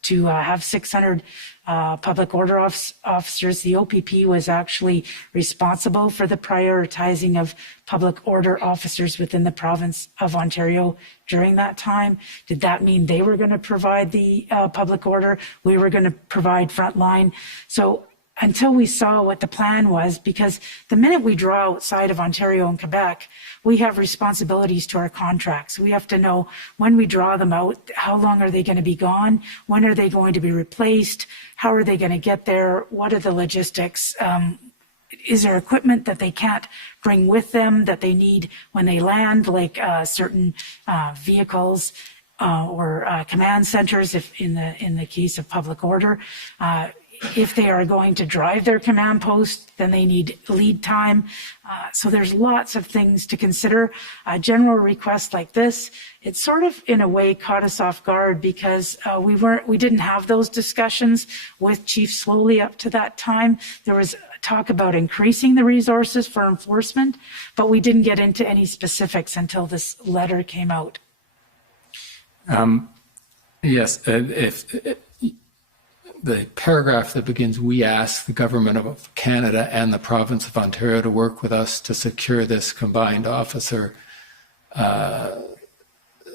to have 600 public order officers. The OPP was actually responsible for the prioritizing of public order officers within the province of Ontario during that time. Did that mean they were going to provide the public order? We were going to provide frontline. So until we saw what the plan was, because the minute we draw outside of Ontario and Quebec, we have responsibilities to our contracts. We have to know when we draw them out, how long are they going to be gone? When are they going to be replaced? How are they going to get there? What are the logistics? Is there equipment that they can't bring with them that they need when they land, like certain vehicles or command centers, if in the case of public order? If they are going to drive their command post, then they need lead time. So there's lots of things to consider. A general request like this, it sort of in a way caught us off guard because we didn't have those discussions with Chief Slowly up to that time. There was talk about increasing the resources for enforcement, but we didn't get into any specifics until this letter came out. Yes, the paragraph that begins, we ask the Government of Canada and the Province of Ontario to work with us to secure this combined officer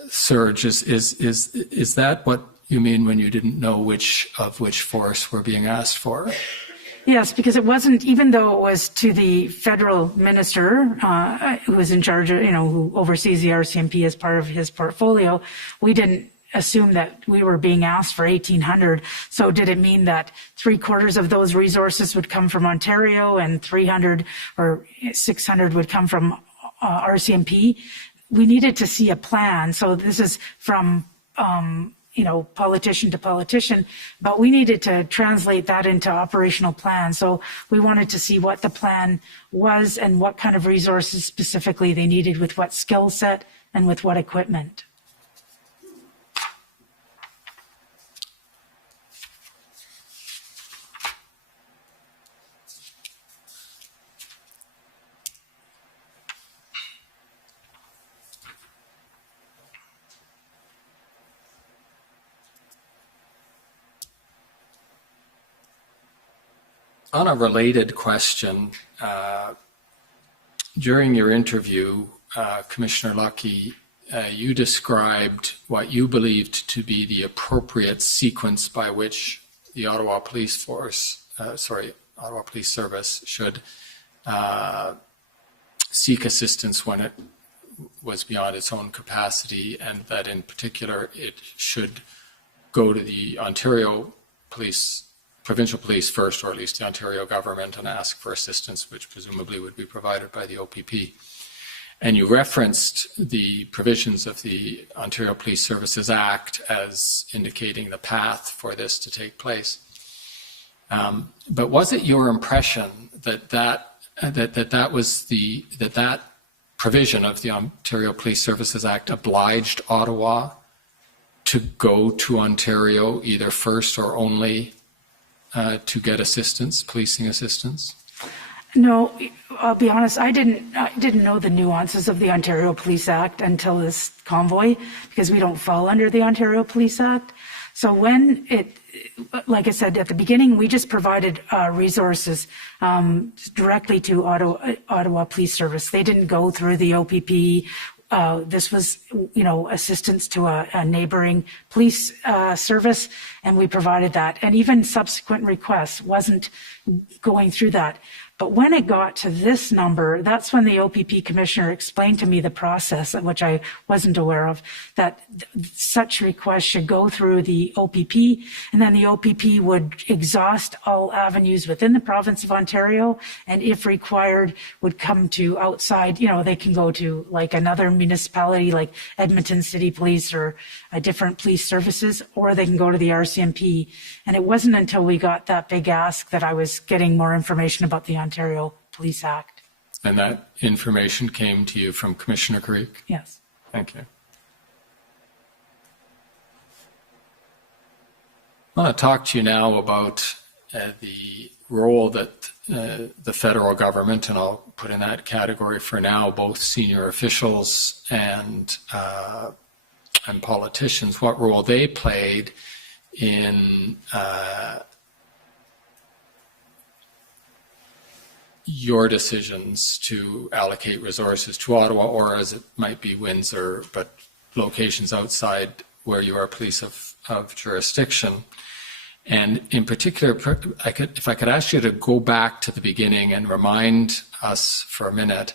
surge. Is that what you mean when you didn't know which force were being asked for? Yes, because it wasn't, even though it was to the federal minister who was in charge of, who oversees the RCMP as part of his portfolio, we didn't assume that we were being asked for 1,800. So did it mean that 3/4 of those resources would come from Ontario and 300 or 600 would come from RCMP? We needed to see a plan. So this is from politician to politician, but we needed to translate that into operational plan. So we wanted to see what the plan was and what kind of resources specifically they needed, with what skill set and with what equipment. On a related question, during your interview, Commissioner Lucki, you described what you believed to be the appropriate sequence by which the Ottawa Police Service should seek assistance when it was beyond its own capacity, and that in particular it should go to the Ontario Provincial Police first, or at least the Ontario government, and ask for assistance, which presumably would be provided by the OPP. And you referenced the provisions of the Ontario Police Services Act as indicating the path for this to take place. But was it your impression that provision of the Ontario Police Services Act obliged Ottawa to go to Ontario either first or only to get assistance, policing assistance? No, I'll be honest, I didn't know the nuances of the Ontario Police Act until this convoy, because we don't fall under the Ontario Police Act. So when like I said at the beginning, we just provided resources directly to Ottawa Police Service. They didn't go through the OPP. This was, assistance to a neighboring police service, and we provided that. And even subsequent requests wasn't going through that. But when it got to this number, that's when the OPP commissioner explained to me the process, which I wasn't aware of, that such requests should go through the OPP, and then the OPP would exhaust all avenues within the province of Ontario, and if required, would come to outside, they can go to like another municipality like Edmonton City Police or a different police services, or they can go to the RCMP. And it wasn't until we got that big ask that I was getting more information about the Ontario Police Act. And that information came to you from Commissioner Creek? Yes. Thank you. I want to talk to you now about the role that the federal government, and I'll put in that category for now, both senior officials and politicians, what role they played in your decisions to allocate resources to Ottawa, or as it might be Windsor, but locations outside where you are police of jurisdiction. And in particular, if I could ask you to go back to the beginning and remind us for a minute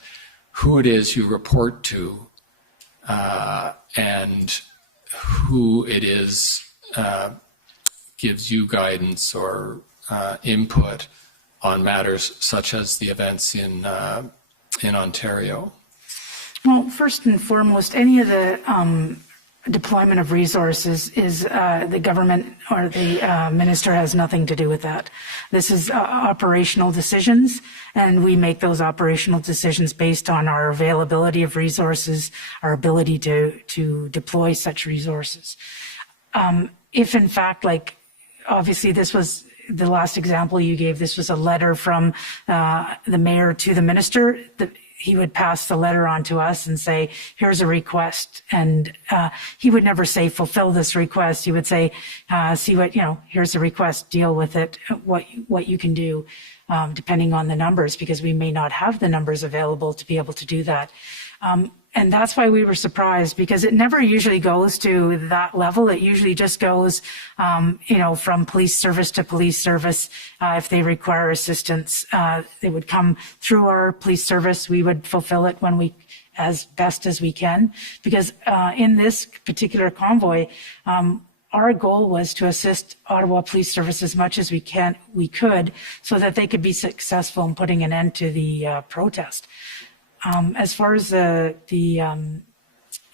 who it is you report to and who it is gives you guidance or input on matters such as the events in Ontario. Well, first and foremost, any of the deployment of resources is the government or the minister has nothing to do with that. This is operational decisions, and we make those operational decisions based on our availability of resources, our ability to deploy such resources. If in fact, like obviously this was the last example you gave, this was a letter from the mayor to the minister. He would pass the letter on to us and say, here's a request. And he would never say, fulfill this request. He would say, see what, here's the request, deal with it, what you can do, depending on the numbers, because we may not have the numbers available to be able to do that. And that's why we were surprised, because it never usually goes to that level. It usually just goes, from police service to police service. If they require assistance, they would come through our police service. We would fulfill it as best as we can. Because in this particular convoy, our goal was to assist Ottawa Police Service as much as we could, so that they could be successful in putting an end to the protest. As far as the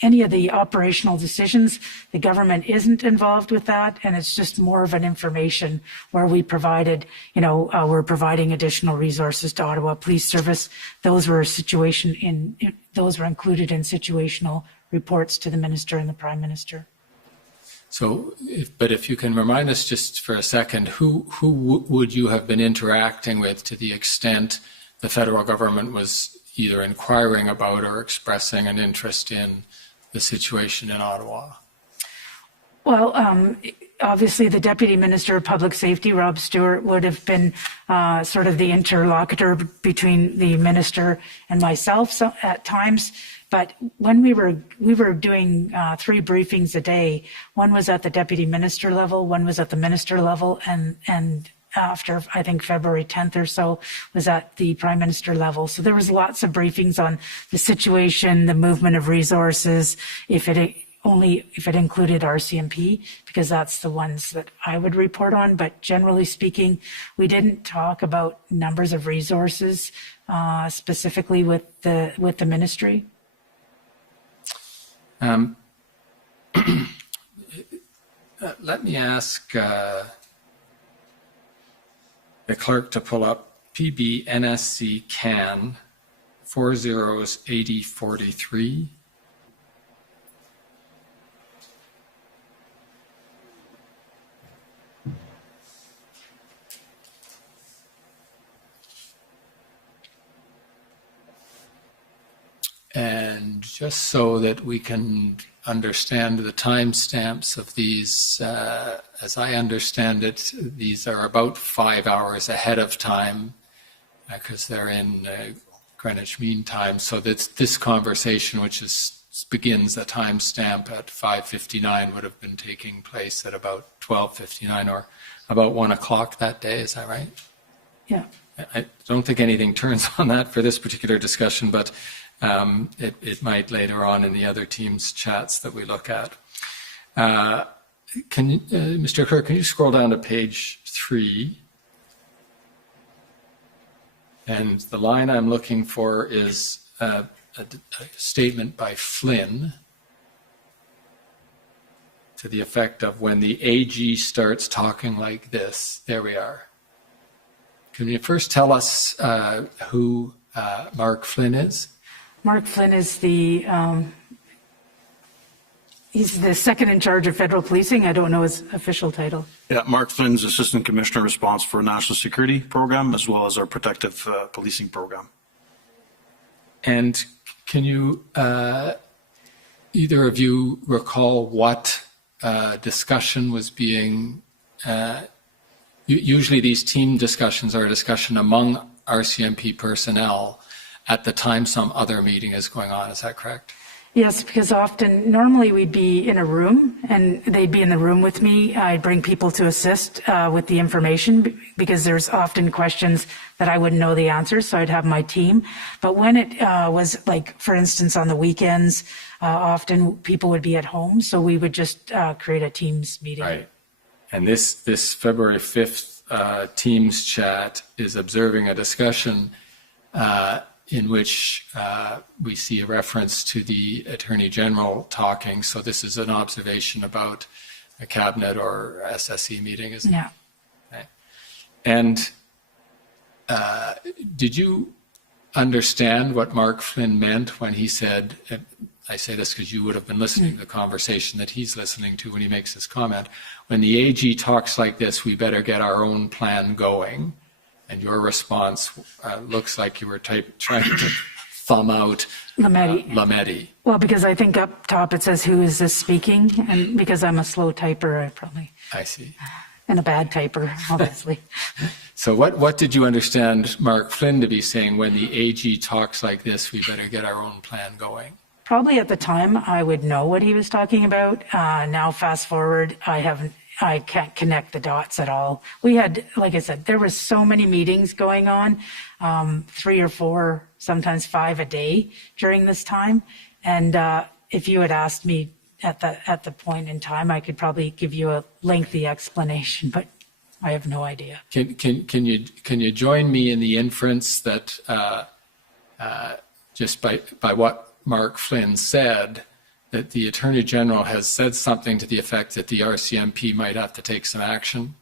any of the operational decisions. The government isn't involved with that, and it's just more of an information where we provided, we're providing additional resources to Ottawa Police Service. Those were those were included in situational reports to the Minister and the Prime Minister. So, if you can remind us just for a second, who would you have been interacting with to the extent the federal government was either inquiring about or expressing an interest in the situation in Ottawa? Well, obviously the Deputy Minister of Public Safety, Rob Stewart, would have been sort of the interlocutor between the Minister and myself at times. But when we were doing 3 briefings a day, one was at the Deputy Minister level, one was at the Minister level, and after, I think, February 10th or so, was at the Prime Minister level. So there was lots of briefings on the situation, the movement of resources, if it included RCMP, because that's the ones that I would report on. But generally speaking, we didn't talk about numbers of resources specifically with the ministry. Let me ask the clerk to pull up PB NSC CAN 408043. And just so that we can understand the timestamps of these, as I understand it, these are about 5 hours ahead of time because they're in Greenwich Mean Time. So that's this conversation, which begins a timestamp at 5:59, would have been taking place at about 12:59 or about 1 o'clock that day. Is that right? Yeah. I don't think anything turns on that for this particular discussion, but it might later on in the other teams' chats that we look at. Mr. Clerk, can you scroll down to page 3? And the line I'm looking for is a statement by Flynn to the effect of, when the AG starts talking like this. There we are. Can you first tell us who Mark Flynn is? Mark Flynn is he's the second in charge of federal policing. I don't know his official title. Yeah, Mark Flynn's Assistant Commissioner responsible for National Security Program as well as our Protective Policing Program. And can you, either of you, recall what discussion was being, usually these team discussions are a discussion among RCMP personnel at the time some other meeting is going on, is that correct? Yes, because normally we'd be in a room and they'd be in the room with me. I'd bring people to assist with the information because there's often questions that I wouldn't know the answers, so I'd have my team. But when it was like, for instance, on the weekends, often people would be at home, so we would just create a Teams meeting. Right. And this February 5th Teams chat is observing a discussion in which we see a reference to the Attorney General talking. So this is an observation about a cabinet or SSE meeting, isn't it? Yeah. Okay. And did you understand what Mark Flynn meant when he said, I say this because you would have been listening to the conversation that he's listening to when he makes this comment, when the AG talks like this, we better get our own plan going. And your response looks like you were trying to thumb out Lametti. Well, because I think up top it says, who is this speaking? And because I'm a slow typer, I see. And a bad typer, obviously. So what did you understand Mark Flynn to be saying, when the AG talks like this, we better get our own plan going? Probably at the time I would know what he was talking about. Now fast forward, I can't connect the dots at all. We had, like I said, there were so many meetings going on, 3 or 4, sometimes 5 a day during this time. And if you had asked me at the point in time, I could probably give you a lengthy explanation, but I have no idea. Can you join me in the inference that just by what Mark Flynn said, that the Attorney General has said something to the effect that the RCMP might have to take some action?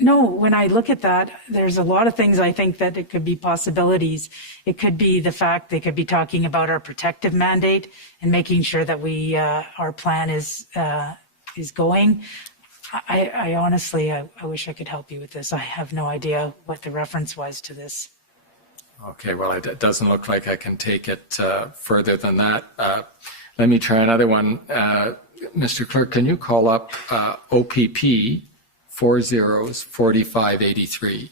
No, when I look at that, there's a lot of things I think that it could be possibilities. It could be the fact they could be talking about our protective mandate and making sure that we our plan is going. I honestly, I wish I could help you with this. I have no idea what the reference was to this. Okay, well, it doesn't look like I can take it further than that. Let me try another one. Mr. Clerk, can you call up OPP 404583?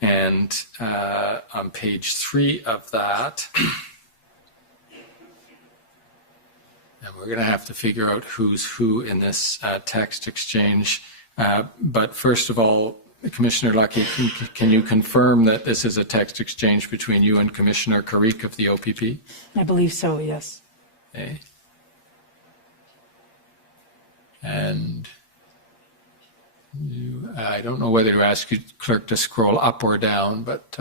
And on page 3 of that, and we're going to have to figure out who's who in this text exchange. But first of all, Commissioner Lucki, can you confirm that this is a text exchange between you and Commissioner Carrick of the OPP? I believe so, yes. Okay. And I don't know whether to ask you, Clerk, to scroll up or down, but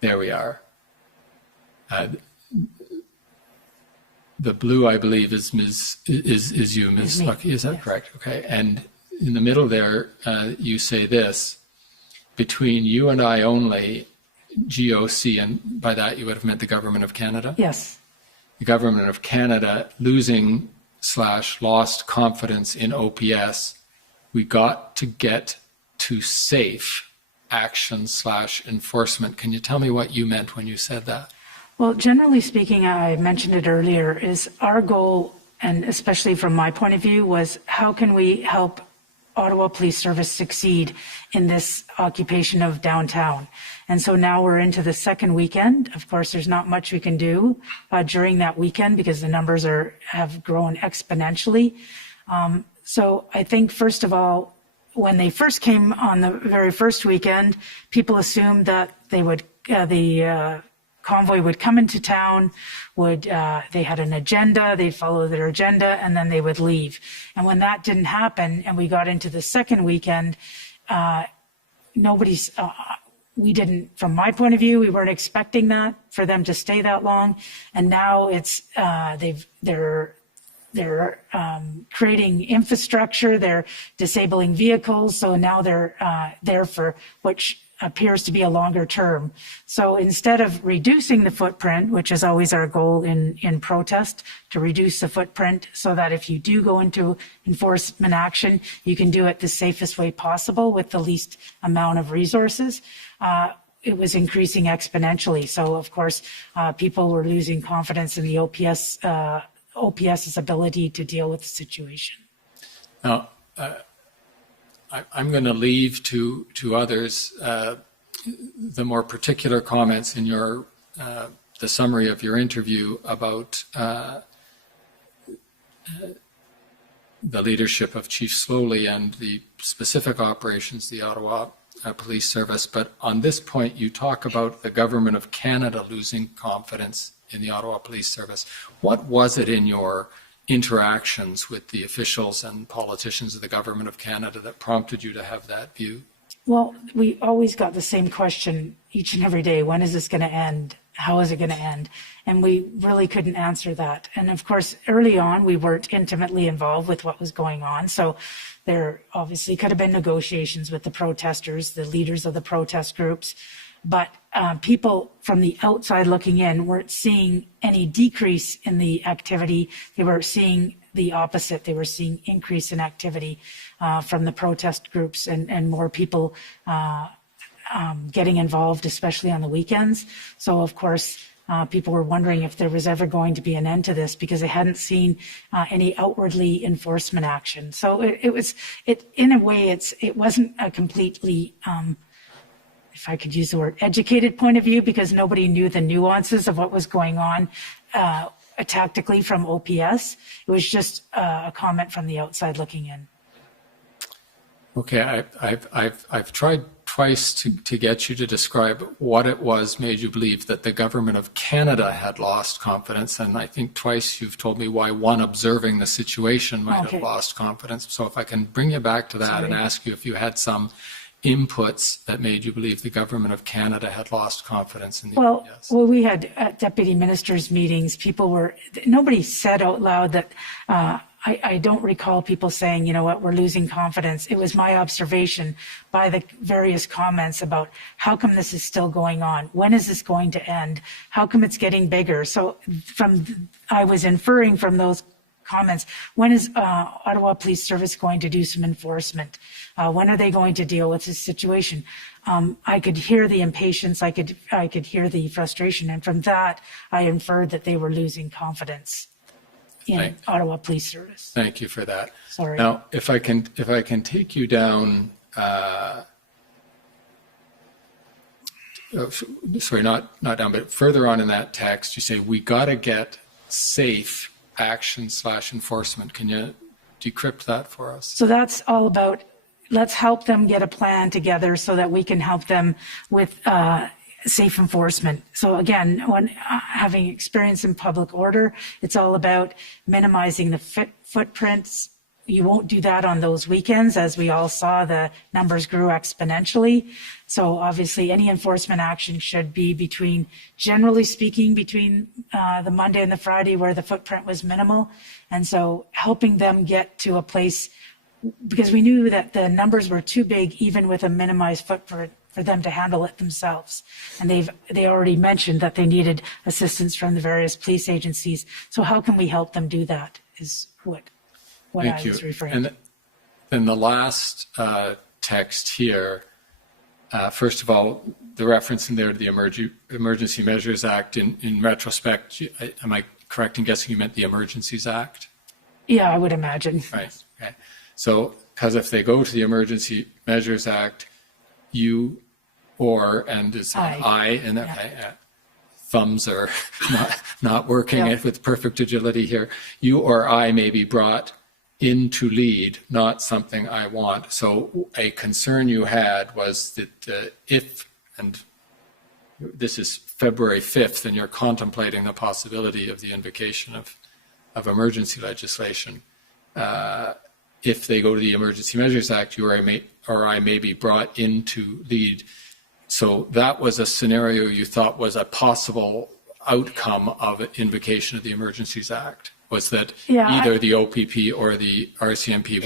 there we are. The blue, I believe, is you, Ms. Lucki. Is that correct? Okay. And in the middle there, you say this: between you and I only, GOC, and by that you would have meant the Government of Canada? Yes. The Government of Canada losing / lost confidence in OPS. We got to get to safe action / enforcement. Can you tell me what you meant when you said that? Well, generally speaking, I mentioned it earlier, is our goal, and especially from my point of view, was how can we help Ottawa Police Service succeed in this occupation of downtown? And so now we're into the second weekend. Of course, there's not much we can do during that weekend because the numbers have grown exponentially. So I think, first of all, when they first came on the very first weekend, people assumed that they would, the convoy would come into town, they had an agenda, they'd follow their agenda, and then they would leave. And when that didn't happen, and we got into the second weekend, we didn't, from my point of view, we weren't expecting that, for them to stay that long. And now it's, they're creating infrastructure, they're disabling vehicles, so now they're there for which appears to be a longer term. So instead of reducing the footprint, which is always our goal in protest, to reduce the footprint so that if you do go into enforcement action, you can do it the safest way possible with the least amount of resources, it was increasing exponentially. So of course, people were losing confidence in the OPS's ability to deal with the situation. Now, I'm going to leave to others the more particular comments in your the summary of your interview about the leadership of Chief Slowly and the specific operations, the Ottawa Police Service. But on this point, you talk about the Government of Canada losing confidence in the Ottawa Police Service. What was it in your interactions with the officials and politicians of the Government of Canada that prompted you to have that view? Well, we always got the same question each and every day. When is this going to end? How is it going to end? And we really couldn't answer that. And of course, early on, we weren't intimately involved with what was going on. So there obviously could have been negotiations with the protesters, the leaders of the protest groups. But people from the outside looking in weren't seeing any decrease in the activity. They were seeing the opposite. They were seeing increase in activity from the protest groups and more people getting involved, especially on the weekends. So, of course, people were wondering if there was ever going to be an end to this because they hadn't seen any outwardly enforcement action. So in a way, it wasn't a completely if I could use the word educated point of view, because nobody knew the nuances of what was going on tactically from OPS. It was just a comment from the outside looking in. Okay, I've tried twice to get you to describe what it was made you believe that the government of Canada had lost confidence. And I think twice you've told me why one observing the situation might have lost confidence. So if I can bring you back to that and ask you if you had some inputs that made you believe the government of Canada had lost confidence in the Well, we had deputy ministers meetings. Nobody said out loud that, I don't recall people saying, you know what, we're losing confidence. It was my observation by the various comments about how come this is still going on? When is this going to end? How come it's getting bigger? So I was inferring from those comments, when is Ottawa Police Service going to do some enforcement? When are they going to deal with this situation? I could hear the impatience, I could hear the frustration, and from that, I inferred that they were losing confidence in Ottawa Police Service. Thank you for that. Sorry. Now, if I can take you down, sorry, not down, but further on in that text, you say we got to get safe action/enforcement. Can you decrypt that for us? So that's all about, let's help them get a plan together so that we can help them with safe enforcement. So again, when having experience in public order, it's all about minimizing the footprints. You won't do that on those weekends. As we all saw, the numbers grew exponentially. So obviously any enforcement action should be generally speaking, between the Monday and the Friday where the footprint was minimal. And so helping them get to a place, because we knew that the numbers were too big, even with a minimized footprint, for them to handle it themselves. And they already mentioned that they needed assistance from the various police agencies. So how can we help them do that is what I was referring to. And then the last text here, first of all, the reference in there to the Emergency Measures Act, in retrospect, am I correct in guessing you meant the Emergencies Act? Yeah, I would imagine. Right. Okay. So, because if they go to the Emergency Measures Act, you and it's I, and thumbs are not working with perfect agility here. You or I may be brought in to lead, not something I want. So a concern you had was that if, and this is February 5th, and you're contemplating the possibility of the invocation of emergency legislation, if they go to the Emergency Measures Act, you or I may be brought in to lead. So that was a scenario you thought was a possible outcome of invocation of the Emergencies Act, was that either the OPP or the RCMP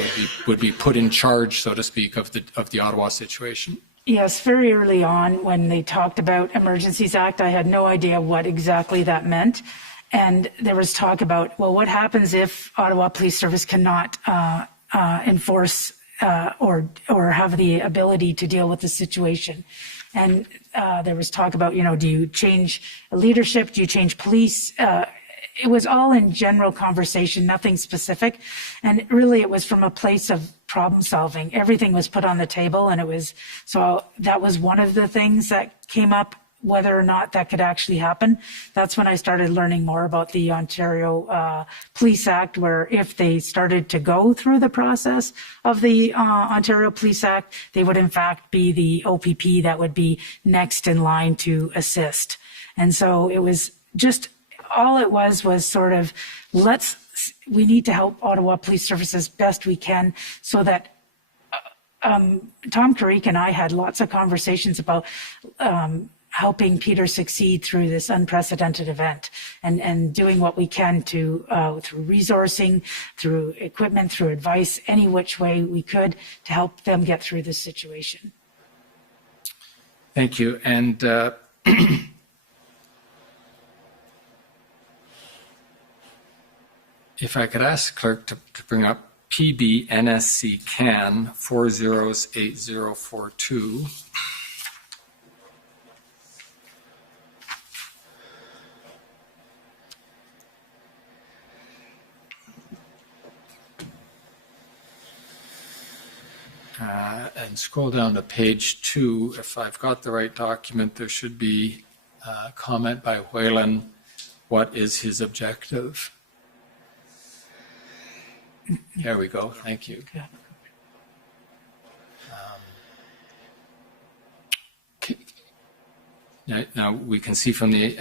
would be put in charge, so to speak, of the Ottawa situation. Yes, very early on when they talked about Emergencies Act, I had no idea what exactly that meant. And there was talk about, well, what happens if Ottawa Police Service cannot enforce or have the ability to deal with the situation? And there was talk about, do you change leadership? Do you change police? It was all in general conversation, nothing specific. And really it was from a place of problem solving. Everything was put on the table, and so that was one of the things that came up, whether or not that could actually happen. That's when I started learning more about the Ontario Police Act, where if they started to go through the process of the Ontario Police Act, they would in fact be the OPP that would be next in line to assist. And so it was just, all it was sort of, we need to help Ottawa Police Service as best we can, so that Tom Carrick and I had lots of conversations about helping Peter succeed through this unprecedented event, and doing what we can to through resourcing, through equipment, through advice, any which way we could to help them get through this situation. Thank you. And if I could ask the clerk to bring up PB NSC CAN 408042. And scroll down to page 2. If I've got the right document, there should be a comment by Whalen. What is his objective? There we go. Thank you. Now, we can see from the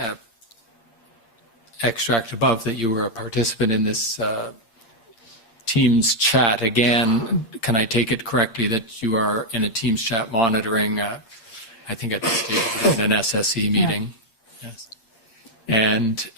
extract above that you were a participant in this Teams chat. Again, can I take it correctly that you are in a Teams chat monitoring, I think it's in an SSE meeting? Yeah. Yes. And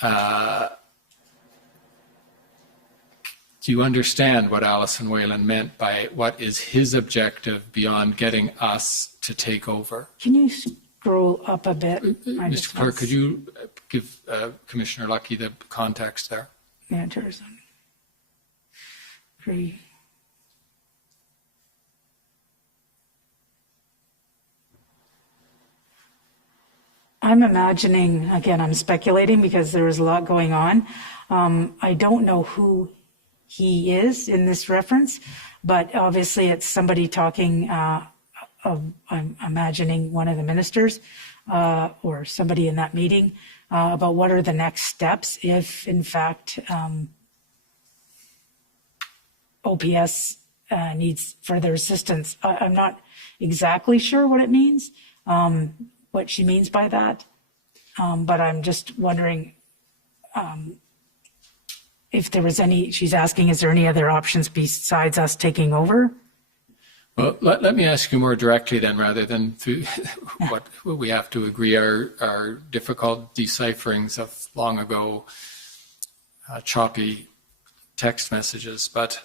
do you understand what Alison Whalen meant by what is his objective beyond getting us to take over? Can you scroll up a bit? Mr. Clerk, could you give Commissioner Lucki the context there? Yeah, tourism. Free. I'm imagining, again, I'm speculating because there is a lot going on. I don't know who he is in this reference, but obviously it's somebody talking, I'm imagining one of the ministers or somebody in that meeting about what are the next steps if, in fact, OPS needs further assistance. I'm not exactly sure what it means, what she means by that, but I'm just wondering if there was any, she's asking, is there any other options besides us taking over? Well, let me ask you more directly then, rather than through what we have to agree are difficult decipherings of long ago choppy text messages. But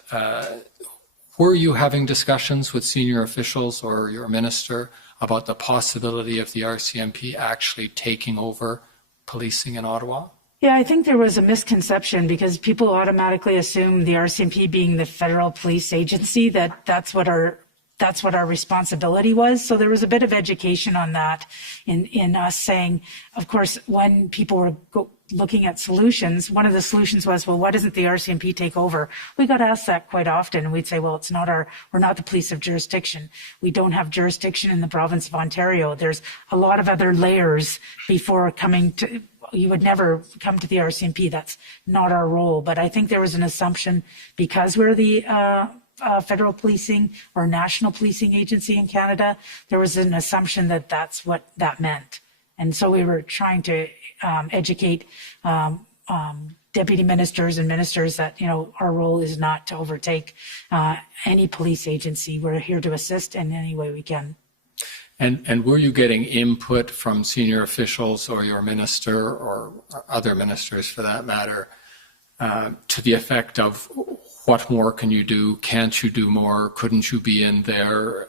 were you having discussions with senior officials or your minister about the possibility of the RCMP actually taking over policing in Ottawa? Yeah, I think there was a misconception because people automatically assume the RCMP being the federal police agency, that's what our responsibility was. So there was a bit of education on that in us saying, of course, when people were looking at solutions, one of the solutions was, well, why doesn't the RCMP take over? We got asked that quite often, and we'd say, well, we're not the police of jurisdiction. We don't have jurisdiction in the province of Ontario. There's a lot of other layers before coming to, you would never come to the RCMP. That's not our role. But I think there was an assumption because we're the federal policing or national policing agency in Canada, there was an assumption that that's what that meant. And so we were trying to educate deputy ministers and ministers that, our role is not to overtake any police agency. We're here to assist in any way we can. And were you getting input from senior officials or your minister or other ministers for that matter to the effect of what more can you do? Can't you do more? Couldn't you be in there?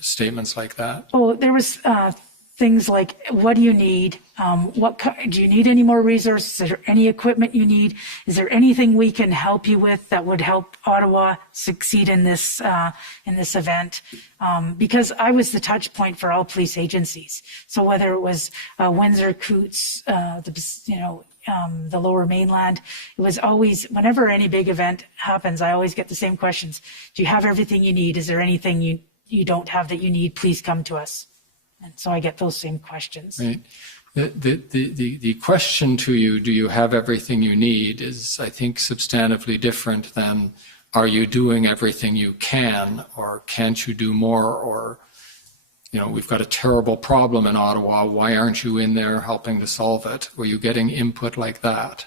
Statements like that? Oh, there was things like, what do you need? Do you need any more resources? Is there any equipment you need? Is there anything we can help you with that would help Ottawa succeed in this event? Because I was the touch point for all police agencies. So whether it was Windsor, Coutts, the Lower Mainland, it was always, whenever any big event happens, I always get the same questions. Do you have everything you need? Is there anything you don't have that you need? Please come to us. And so I get those same questions. Right. The question to you, do you have everything you need, is, I think, substantively different than, are you doing everything you can, or can't you do more, or, we've got a terrible problem in Ottawa, why aren't you in there helping to solve it? Were you getting input like that?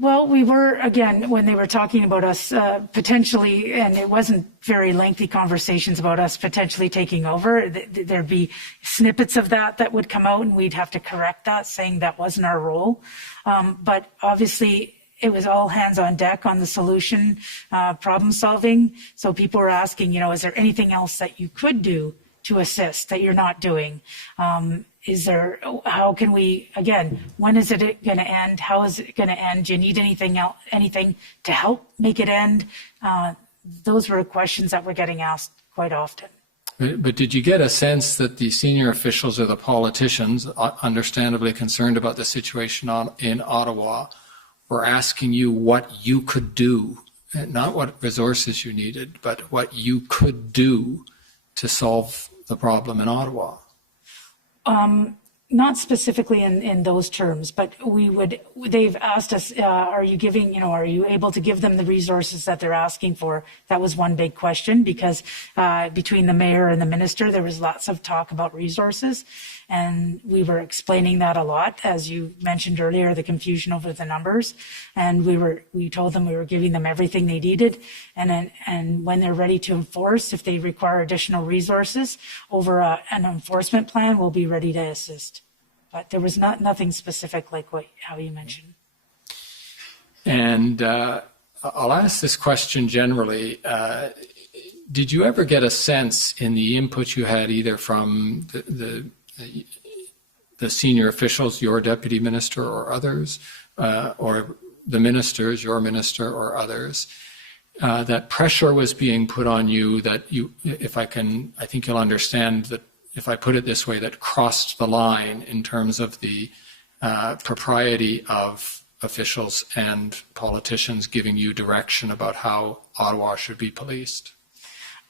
Well, we were, again, when they were talking about us potentially, and it wasn't very lengthy conversations about us potentially taking over, there'd be snippets of that would come out and we'd have to correct that, saying that wasn't our role. But obviously, it was all hands on deck on the solution problem solving. So people were asking, is there anything else that you could do to assist that you're not doing? How can we, again, when is it going to end? How is it going to end? Do you need anything else, anything to help make it end? Those were questions that were getting asked quite often. But did you get a sense that the senior officials or the politicians, understandably concerned about the situation in Ottawa, were asking you what you could do, not what resources you needed, but what you could do to solve the problem in Ottawa? Not specifically in those terms, but they've asked us, are you able to give them the resources that they're asking for? That was one big question, because between the mayor and the minister, there was lots of talk about resources. And we were explaining that a lot, as you mentioned earlier, the confusion over the numbers. And we told them we were giving them everything they needed. And when they're ready to enforce, if they require additional resources over an enforcement plan, we'll be ready to assist. But there was nothing specific like how you mentioned. And I'll ask this question generally. Did you ever get a sense in the input you had either from the senior officials, your deputy minister or others, or the ministers, your minister or others, that pressure was being put on you, that you, I think you'll understand that if I put it this way, that crossed the line in terms of the propriety of officials and politicians giving you direction about how Ottawa should be policed?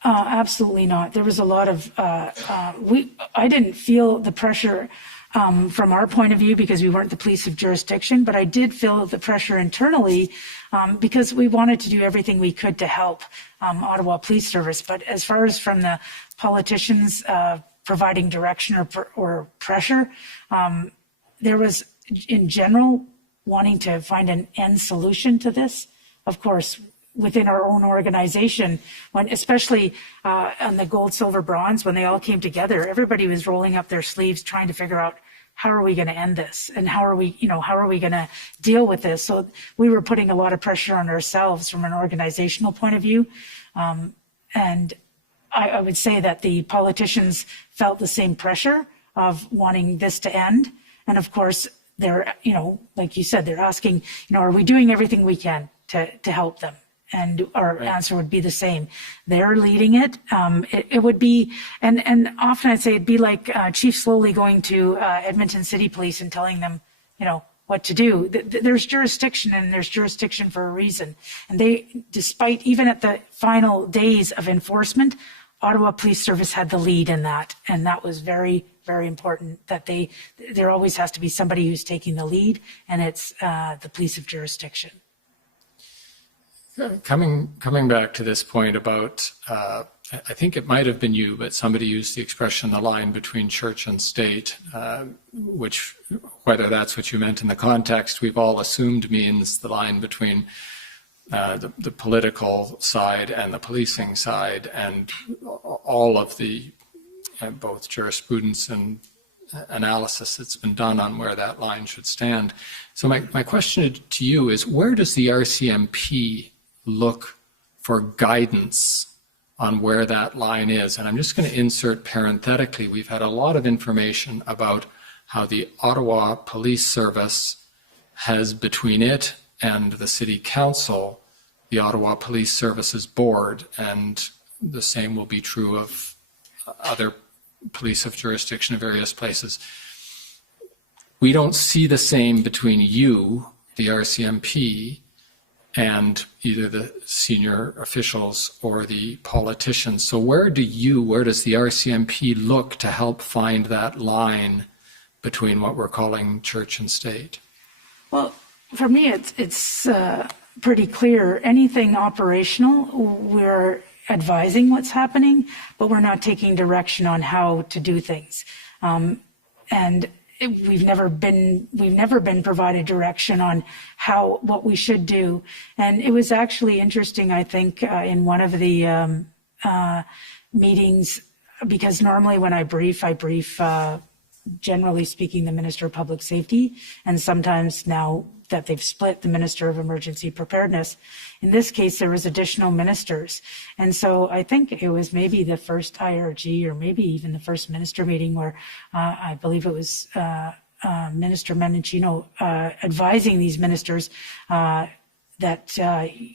Absolutely not. There was a lot of, I didn't feel the pressure from our point of view because we weren't the police of jurisdiction, but I did feel the pressure internally because we wanted to do everything we could to help Ottawa Police Service. But as far as from the politicians providing direction or pressure, there was in general wanting to find an end solution to this. Of course, within our own organization, when especially on the gold, silver, bronze, when they all came together, everybody was rolling up their sleeves trying to figure out how are we going to end this and how are we going to deal with this. So we were putting a lot of pressure on ourselves from an organizational point of view. And I would say that the politicians felt the same pressure of wanting this to end. And of course, they're, like you said, they're asking, are we doing everything we can to help them? And our answer would be the same. They're leading it. It would be, and often I'd say it'd be like Chief Slowly going to Edmonton City Police and telling them, what to do. There's jurisdiction, and there's jurisdiction for a reason. And they, despite even at the final days of enforcement, Ottawa Police Service had the lead in that. And that was very, very important that there always has to be somebody who's taking the lead, and it's the police of jurisdiction. Coming back to this point about, I think it might have been you, but somebody used the expression, the line between church and state, which, whether that's what you meant in the context, we've all assumed means the line between the political side and the policing side, and all of the both jurisprudence and analysis that's been done on where that line should stand. So my question to you is, where does the RCMP look for guidance on where that line is? And I'm just going to insert parenthetically, we've had a lot of information about how the Ottawa Police Service has, between it and the City Council, the Ottawa Police Services Board, and the same will be true of other police of jurisdiction in various places. We don't see the same between you, the RCMP, and either the senior officials or the politicians. So where does the RCMP look to help find that line between what we're calling church and state? Well, for me, it's pretty clear. Anything operational, we're advising what's happening, but we're not taking direction on how to do things. And we've never been provided direction on what we should do. And it was actually interesting, I think, in one of the meetings, because normally when I brief, generally speaking, the Minister of Public Safety, and sometimes now that they've split, the Minister of Emergency Preparedness. In this case, there was additional ministers. And so I think it was maybe the first IRG or maybe even the first minister meeting where I believe it was Minister Menachino advising these ministers that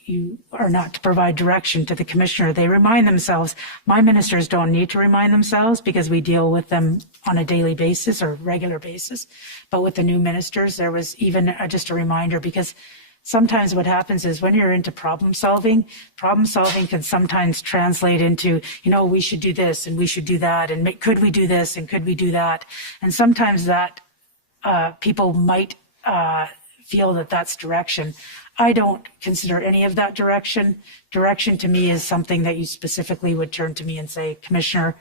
you are not to provide direction to the commissioner. They remind themselves. My ministers don't need to remind themselves because we deal with them on a daily basis or regular basis. But with the new ministers, there was even just a reminder because sometimes what happens is when you're into problem solving can sometimes translate into, we should do this and we should do that, and could we do this and could we do that? And sometimes that people might feel that that's direction. I don't consider any of that direction. Direction to me is something that you specifically would turn to me and say, Commissioner,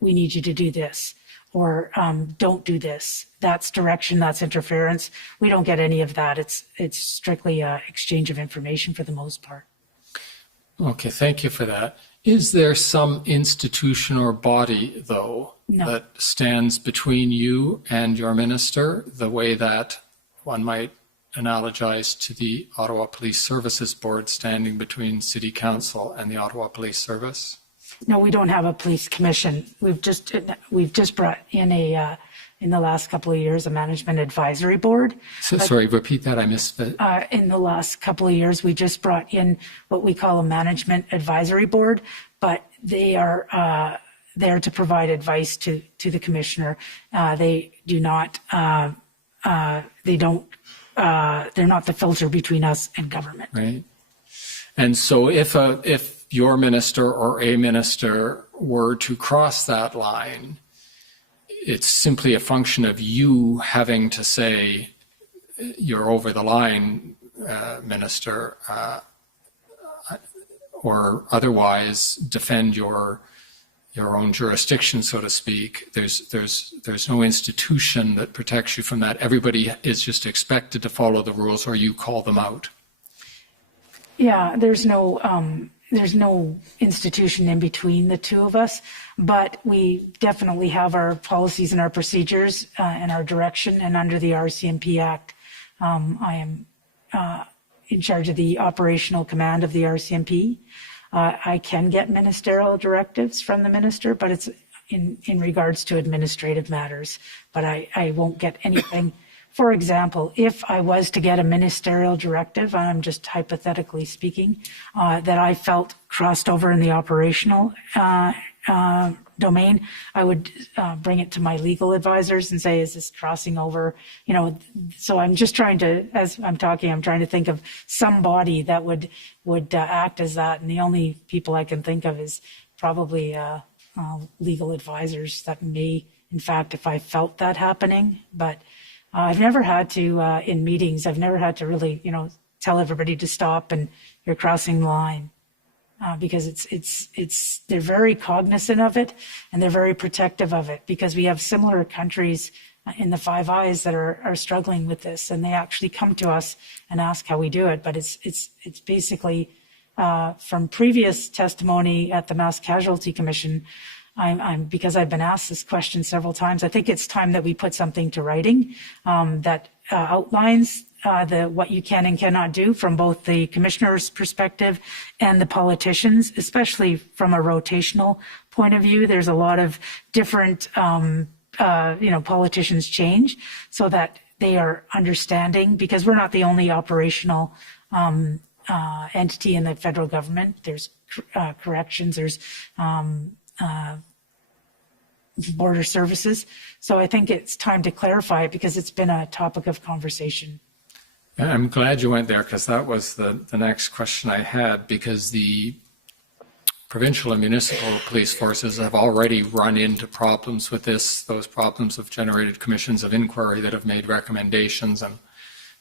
we need you to do this, or don't do this. That's direction, that's interference. We don't get any of that. It's strictly an exchange of information for the most part. Okay, thank you for that. Is there some institution or body, though, that stands between you and your minister, the way that one might analogize to the Ottawa Police Services Board standing between City Council and the Ottawa Police Service? No, we don't have a police commission. We've just brought in in the last couple of years, a management advisory board. So, sorry, repeat that. I missed it. In the last couple of years, we just brought in what we call a management advisory board, but they are there to provide advice to the commissioner. They do not. They don't. They're not the filter between us and government. Right. And so, if your minister or a minister were to cross that line, it's simply a function of you having to say, you're over the line, minister, or otherwise defend your own jurisdiction, so to speak. There's no institution that protects you from that. Everybody is just expected to follow the rules, or you call them out. Yeah, there's no institution in between the two of us, but we definitely have our policies and our procedures and our direction. And under the RCMP Act, I am in charge of the operational command of the RCMP. I can get ministerial directives from the minister, but it's in regards to administrative matters. But I won't get anything. For example, if I was to get a ministerial directive, I'm just hypothetically speaking, that I felt crossed over in the operational domain, I would bring it to my legal advisors and say, is this crossing over? So I'm just trying to, as I'm talking, I'm trying to think of somebody that would act as that. And the only people I can think of is probably legal advisors that may, in fact, if I felt that happening. But I've never had to, in meetings, I've never had to really, tell everybody to stop and you're crossing the line. Because they're very cognizant of it and they're very protective of it, because we have similar countries in the Five Eyes that are struggling with this, and they actually come to us and ask how we do it. But it's basically from previous testimony at the Mass Casualty Commission, because I've been asked this question several times, I think it's time that we put something to writing that outlines what you can and cannot do from both the commissioner's perspective and the politicians, especially from a rotational point of view. There's a lot of different, politicians change so that they are understanding, because we're not the only operational entity in the federal government. There's corrections, there's border services. So I think it's time to clarify it, because it's been a topic of conversation. I'm glad you went there, because that was the next question I had, because the provincial and municipal police forces have already run into problems with this. Those problems have generated commissions of inquiry that have made recommendations and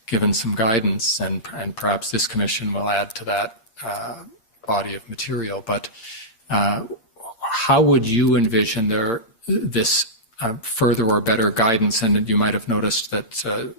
given some guidance, and perhaps this commission will add to that body of material. But how would you envision this further or better guidance? And you might have noticed that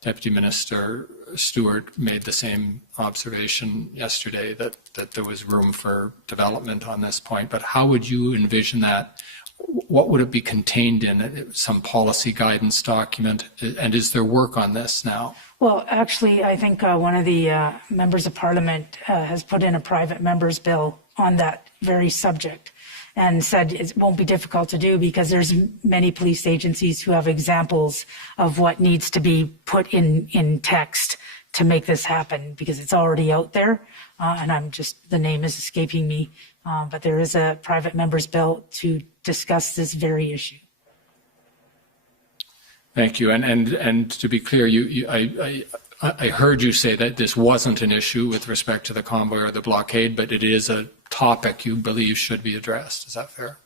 Deputy Minister Stewart made the same observation yesterday, that there was room for development on this point. But how would you envision that? What would it be contained in? Some policy guidance document? And is there work on this now? Well, actually, I think one of the members of Parliament has put in a private member's bill on that very subject, and said it won't be difficult to do, because there's many police agencies who have examples of what needs to be put in text to make this happen, because it's already out there. And the name is escaping me, but there is a private member's bill to discuss this very issue. Thank you. And to be clear, I heard you say that this wasn't an issue with respect to the convoy or the blockade, but it is a topic you believe should be addressed. Is that fair?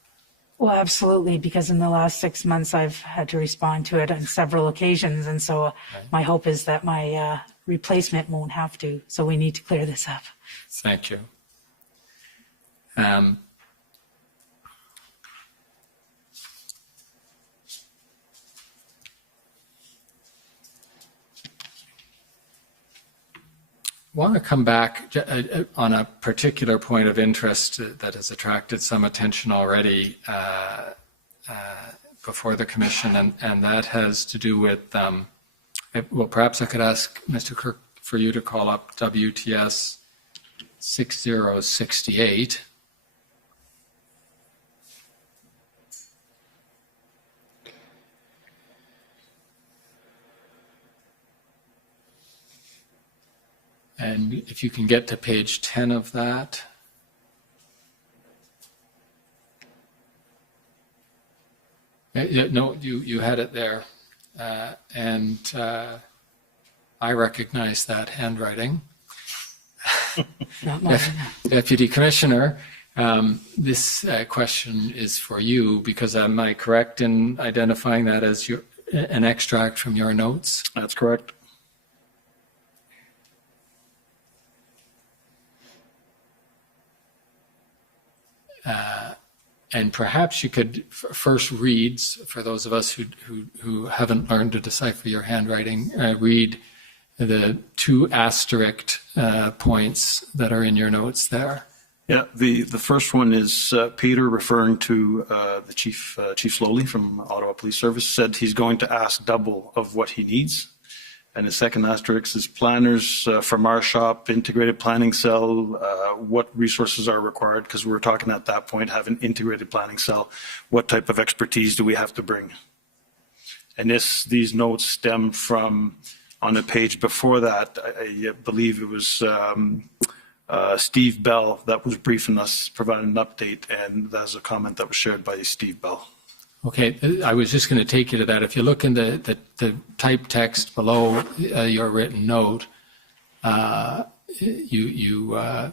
Well, absolutely, because in the last 6 months, I've had to respond to it on several occasions. And so my hope is that my replacement won't have to. So we need to clear this up. Thank you. I want to come back on a particular point of interest that has attracted some attention already before the Commission, and that has to do with, well, perhaps I could ask Mr. Kirk for you to call up WTS 6068. And if you can get to page 10 of that. No, you had it there. And I recognize that handwriting. Not mine. Deputy Commissioner, this question is for you because am I correct in identifying that as an extract from your notes? That's correct. And perhaps you could first read, for those of us who haven't learned to decipher your handwriting, read the 2 asterisk points that are in your notes there. Yeah, the first one is Peter referring to the Chief Slowly from Ottawa Police Service said he's going to ask double of what he needs. And the second asterisk is planners from our shop, integrated planning cell, what resources are required, because we were talking at that point, have an integrated planning cell. What type of expertise do we have to bring? And these notes stem from, on the page before that, I believe it was Steve Bell that was briefing us, providing an update, and that's a comment that was shared by Steve Bell. Okay, I was just going to take you to that. If you look in the typed text below your written note, you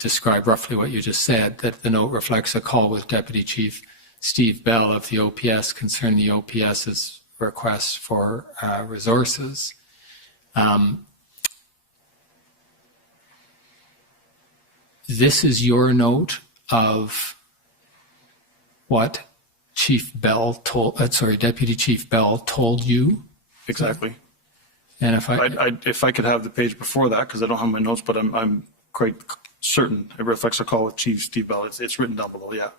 describe roughly what you just said, that the note reflects a call with Deputy Chief Steve Bell of the OPS concerning the OPS's request for resources. This is your note of what Deputy Chief Bell told you? Exactly. And if I could have the page before that, because I don't have my notes, but I'm quite certain it reflects a call with Chief Steve Bell. It's written down below, yeah.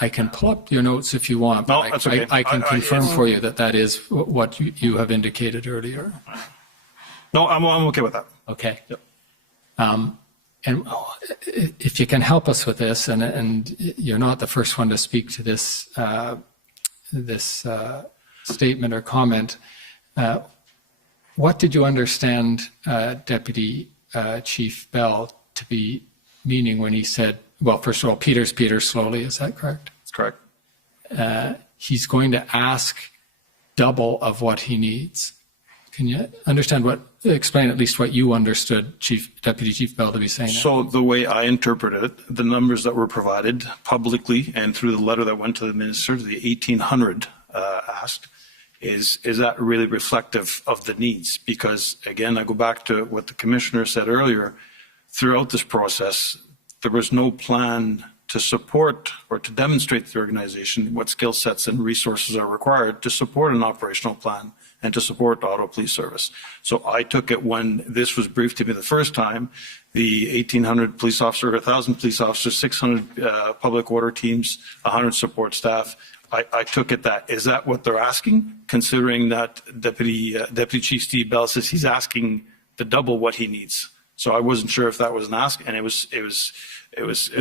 I can pull up your notes if you want, but no, that's okay. I can confirm for you that is what you have indicated earlier. No, I'm okay with that. Okay. Yep. And if you can help us with this, and you're not the first one to speak to this statement or comment, what did you understand Deputy Chief Bell to be meaning when he said, well, first of all, Peter slowly, is that correct? That's correct. He's going to ask double of what he needs. Can you explain at least what you understood Deputy Chief Bell to be saying? So the way I interpreted it, the numbers that were provided publicly and through the letter that went to the minister, the 1,800 asked, is that really reflective of the needs? Because again, I go back to what the Commissioner said earlier, throughout this process, there was no plan to support or to demonstrate to the organization what skill sets and resources are required to support an operational plan and to support Ottawa Police Service. So I took it when this was briefed to me the first time, the 1,800 police officers, 1,000 police officers, 600 public order teams, 100 support staff. I took it that, is that what they're asking? Considering that Deputy Chief Steve Bell says he's asking the double what he needs. So I wasn't sure if that was an ask, and it was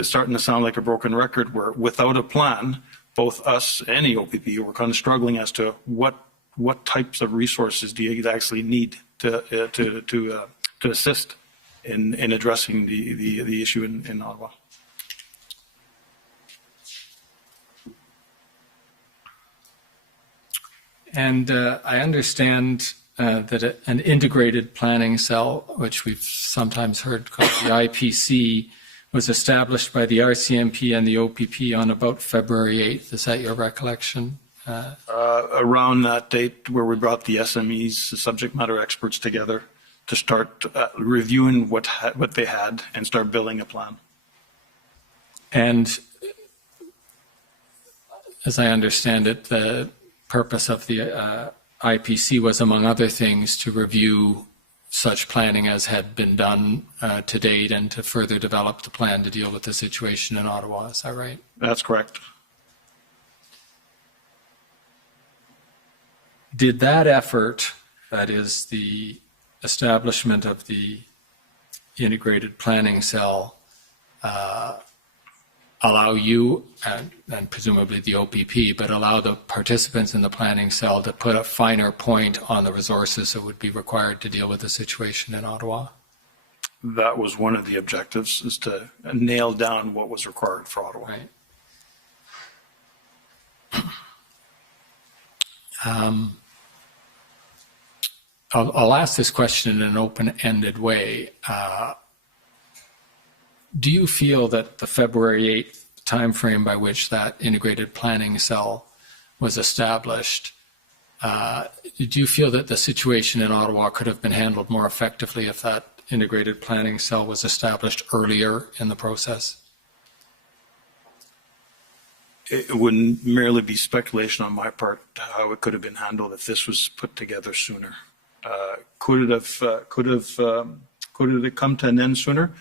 starting to sound like a broken record where without a plan, both us and the OPP were kind of struggling as to what types of resources do you actually need to assist in addressing the issue in Ottawa. And I understand that an integrated planning cell, which we've sometimes heard called the IPC, was established by the RCMP and the OPP on about February 8th. Is that your recollection? Around that date where we brought the SMEs, the subject matter experts, together to start reviewing what they had and start building a plan. And as I understand it, the purpose of the IPC was, among other things, to review such planning as had been done to date and to further develop the plan to deal with the situation in Ottawa. Is that right? That's correct. Did that effort, that is the establishment of the integrated planning cell, allow you and presumably the OPP, but allow the participants in the planning cell to put a finer point on the resources that would be required to deal with the situation in Ottawa? That was one of the objectives, is to nail down what was required for Ottawa. Right. I'll ask this question in an open-ended way. Do you feel that the February 8th timeframe by which that integrated planning cell was established, do you feel that the situation in Ottawa could have been handled more effectively if that integrated planning cell was established earlier in the process? It wouldn't merely be speculation on my part how it could have been handled if this was put together sooner. Could it have come to an end sooner?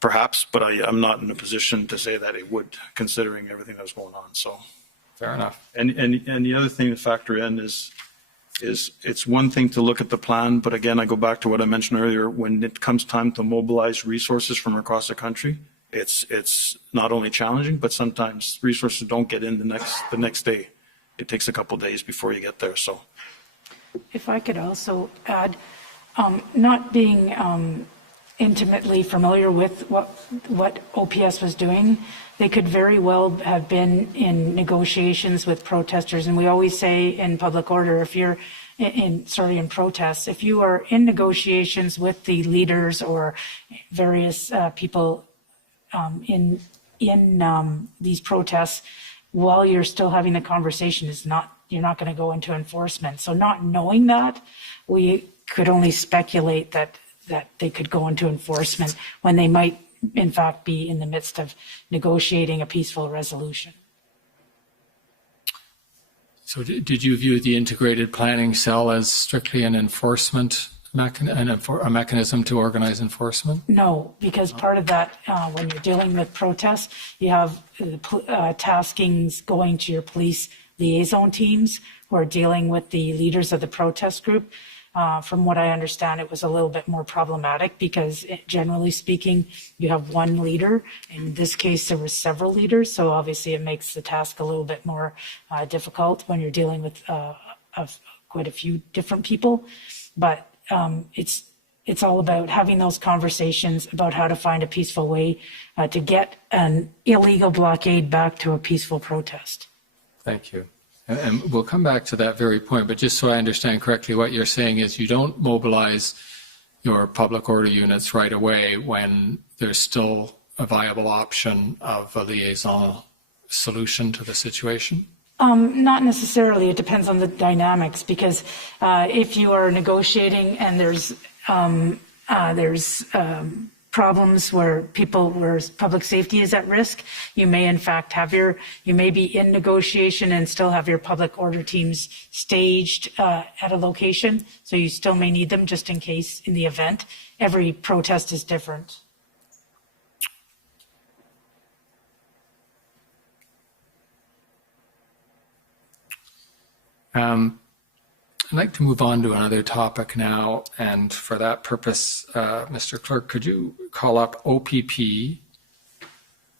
Perhaps, but I'm not in a position to say that it would, considering everything that was going on. So, fair enough. And the other thing to factor in is it's one thing to look at the plan, but again, I go back to what I mentioned earlier. When it comes time to mobilize resources from across the country, it's not only challenging, but sometimes resources don't get in the next day. It takes a couple of days before you get there. So, if I could also add, not being intimately familiar with what OPS was doing, they could very well have been in negotiations with protesters. And we always say in public order, if you're in protests, if you are in negotiations with the leaders or various people in these protests, while you're still having the conversation, you're not going to go into enforcement. So not knowing that, we could only speculate that they could go into enforcement when they might, in fact, be in the midst of negotiating a peaceful resolution. So did you view the integrated planning cell as strictly an enforcement a mechanism to organize enforcement? No, because part of that, when you're dealing with protests, you have taskings going to your police liaison teams who are dealing with the leaders of the protest group. From what I understand, it was a little bit more problematic because generally speaking, you have one leader. In this case, there were several leaders. So obviously it makes the task a little bit more difficult when you're dealing with quite a few different people. But it's all about having those conversations about how to find a peaceful way to get an illegal blockade back to a peaceful protest. Thank you. And we'll come back to that very point, but just so I understand correctly, what you're saying is you don't mobilize your public order units right away when there's still a viable option of a liaison solution to the situation? Not necessarily. It depends on the dynamics, because if you are negotiating and there's problems where public safety is at risk, you may in fact you may be in negotiation and still have your public order teams staged at a location. So you still may need them just in case in the event. Every protest is different. I'd like to move on to another topic now, and for that purpose, Mr. Clerk, could you call up OPP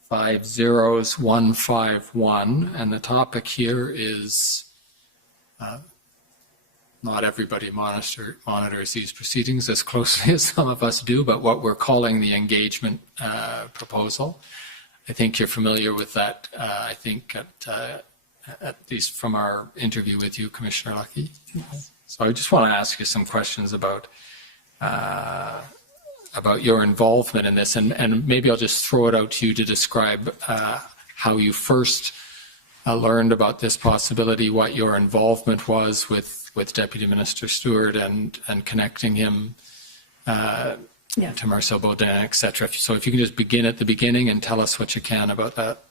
50151, and the topic here is not everybody monitors these proceedings as closely as some of us do, but what we're calling the engagement proposal. I think you're familiar with that. I think at at least from our interview with you, Commissioner Lucki. So I just want to ask you some questions about your involvement in this, and maybe I'll just throw it out to you to describe how you first learned about this possibility, what your involvement was with Deputy Minister Stewart and connecting him to Marcel Baudin, etc. So if you can just begin at the beginning and tell us what you can about that.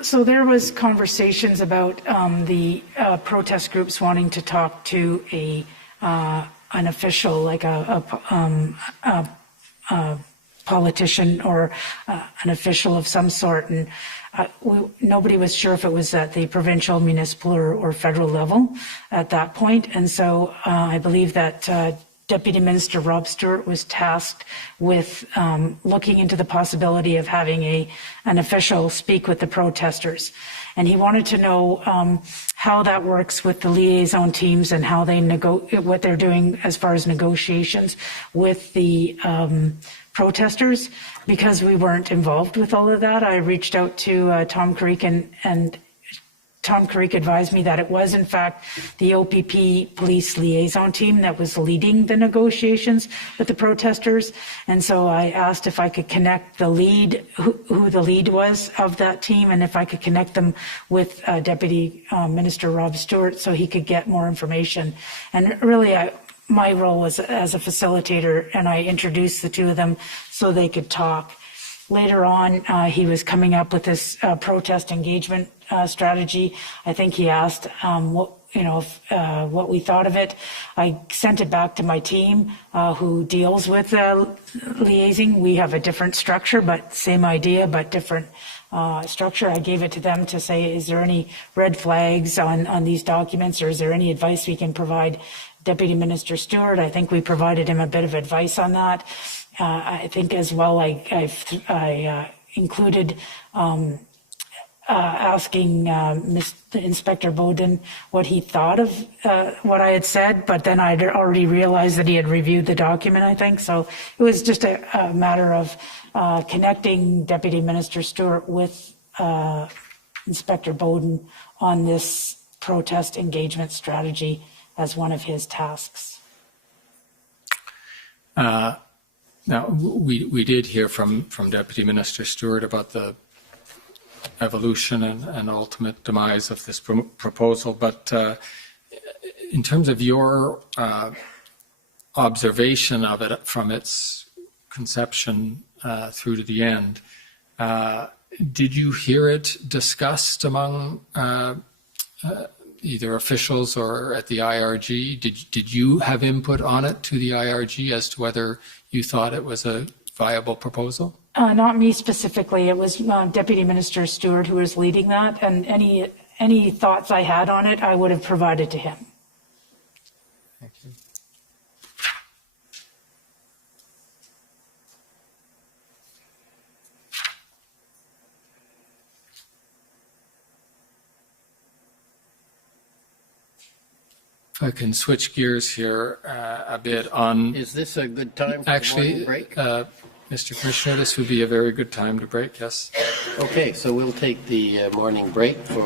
So there was conversations about the protest groups wanting to talk to an official, like a politician or an official of some sort, and nobody was sure if it was at the provincial, municipal, or federal level at that point. And so I believe that Deputy Minister Rob Stewart was tasked with looking into the possibility of having an official speak with the protesters. And he wanted to know how that works with the liaison teams and how they what they're doing as far as negotiations with the protesters. Because we weren't involved with all of that, I reached out to Tom Creek, and Tom Creek advised me that it was, in fact, the OPP police liaison team that was leading the negotiations with the protesters. And so I asked if I could connect the lead, who the lead was of that team, and if I could connect them with Deputy Minister Rob Stewart so he could get more information. And really, my role was as a facilitator, and I introduced the two of them so they could talk. Later on, he was coming up with this protest engagement strategy. I think he asked what we thought of it. I sent it back to my team who deals with liaising. We have a different structure, but same idea, but different structure. I gave it to them to say, is there any red flags on these documents, or is there any advice we can provide Deputy Minister Stewart? I think we provided him a bit of advice on that. I think as well, I included asking Inspector Baudin what he thought of what I had said, but then I'd already realized that he had reviewed the document, I think. So it was just a matter of connecting Deputy Minister Stewart with Inspector Baudin on this protest engagement strategy as one of his tasks. Now, we did hear from Deputy Minister Stewart about the evolution and ultimate demise of this proposal, but in terms of your observation of it from its conception through to the end, did you hear it discussed among either officials or at the IRG? Did you have input on it to the IRG as to whether you thought it was a viable proposal? Not me specifically. It was Deputy Minister Stewart who was leading that, and any thoughts I had on it, I would have provided to him. Thank you. If I can switch gears here a bit on... Is this a good time for actually, the morning break? Mr. Commissioner, this would be a very good time to break, yes. Okay, so we'll take the morning break for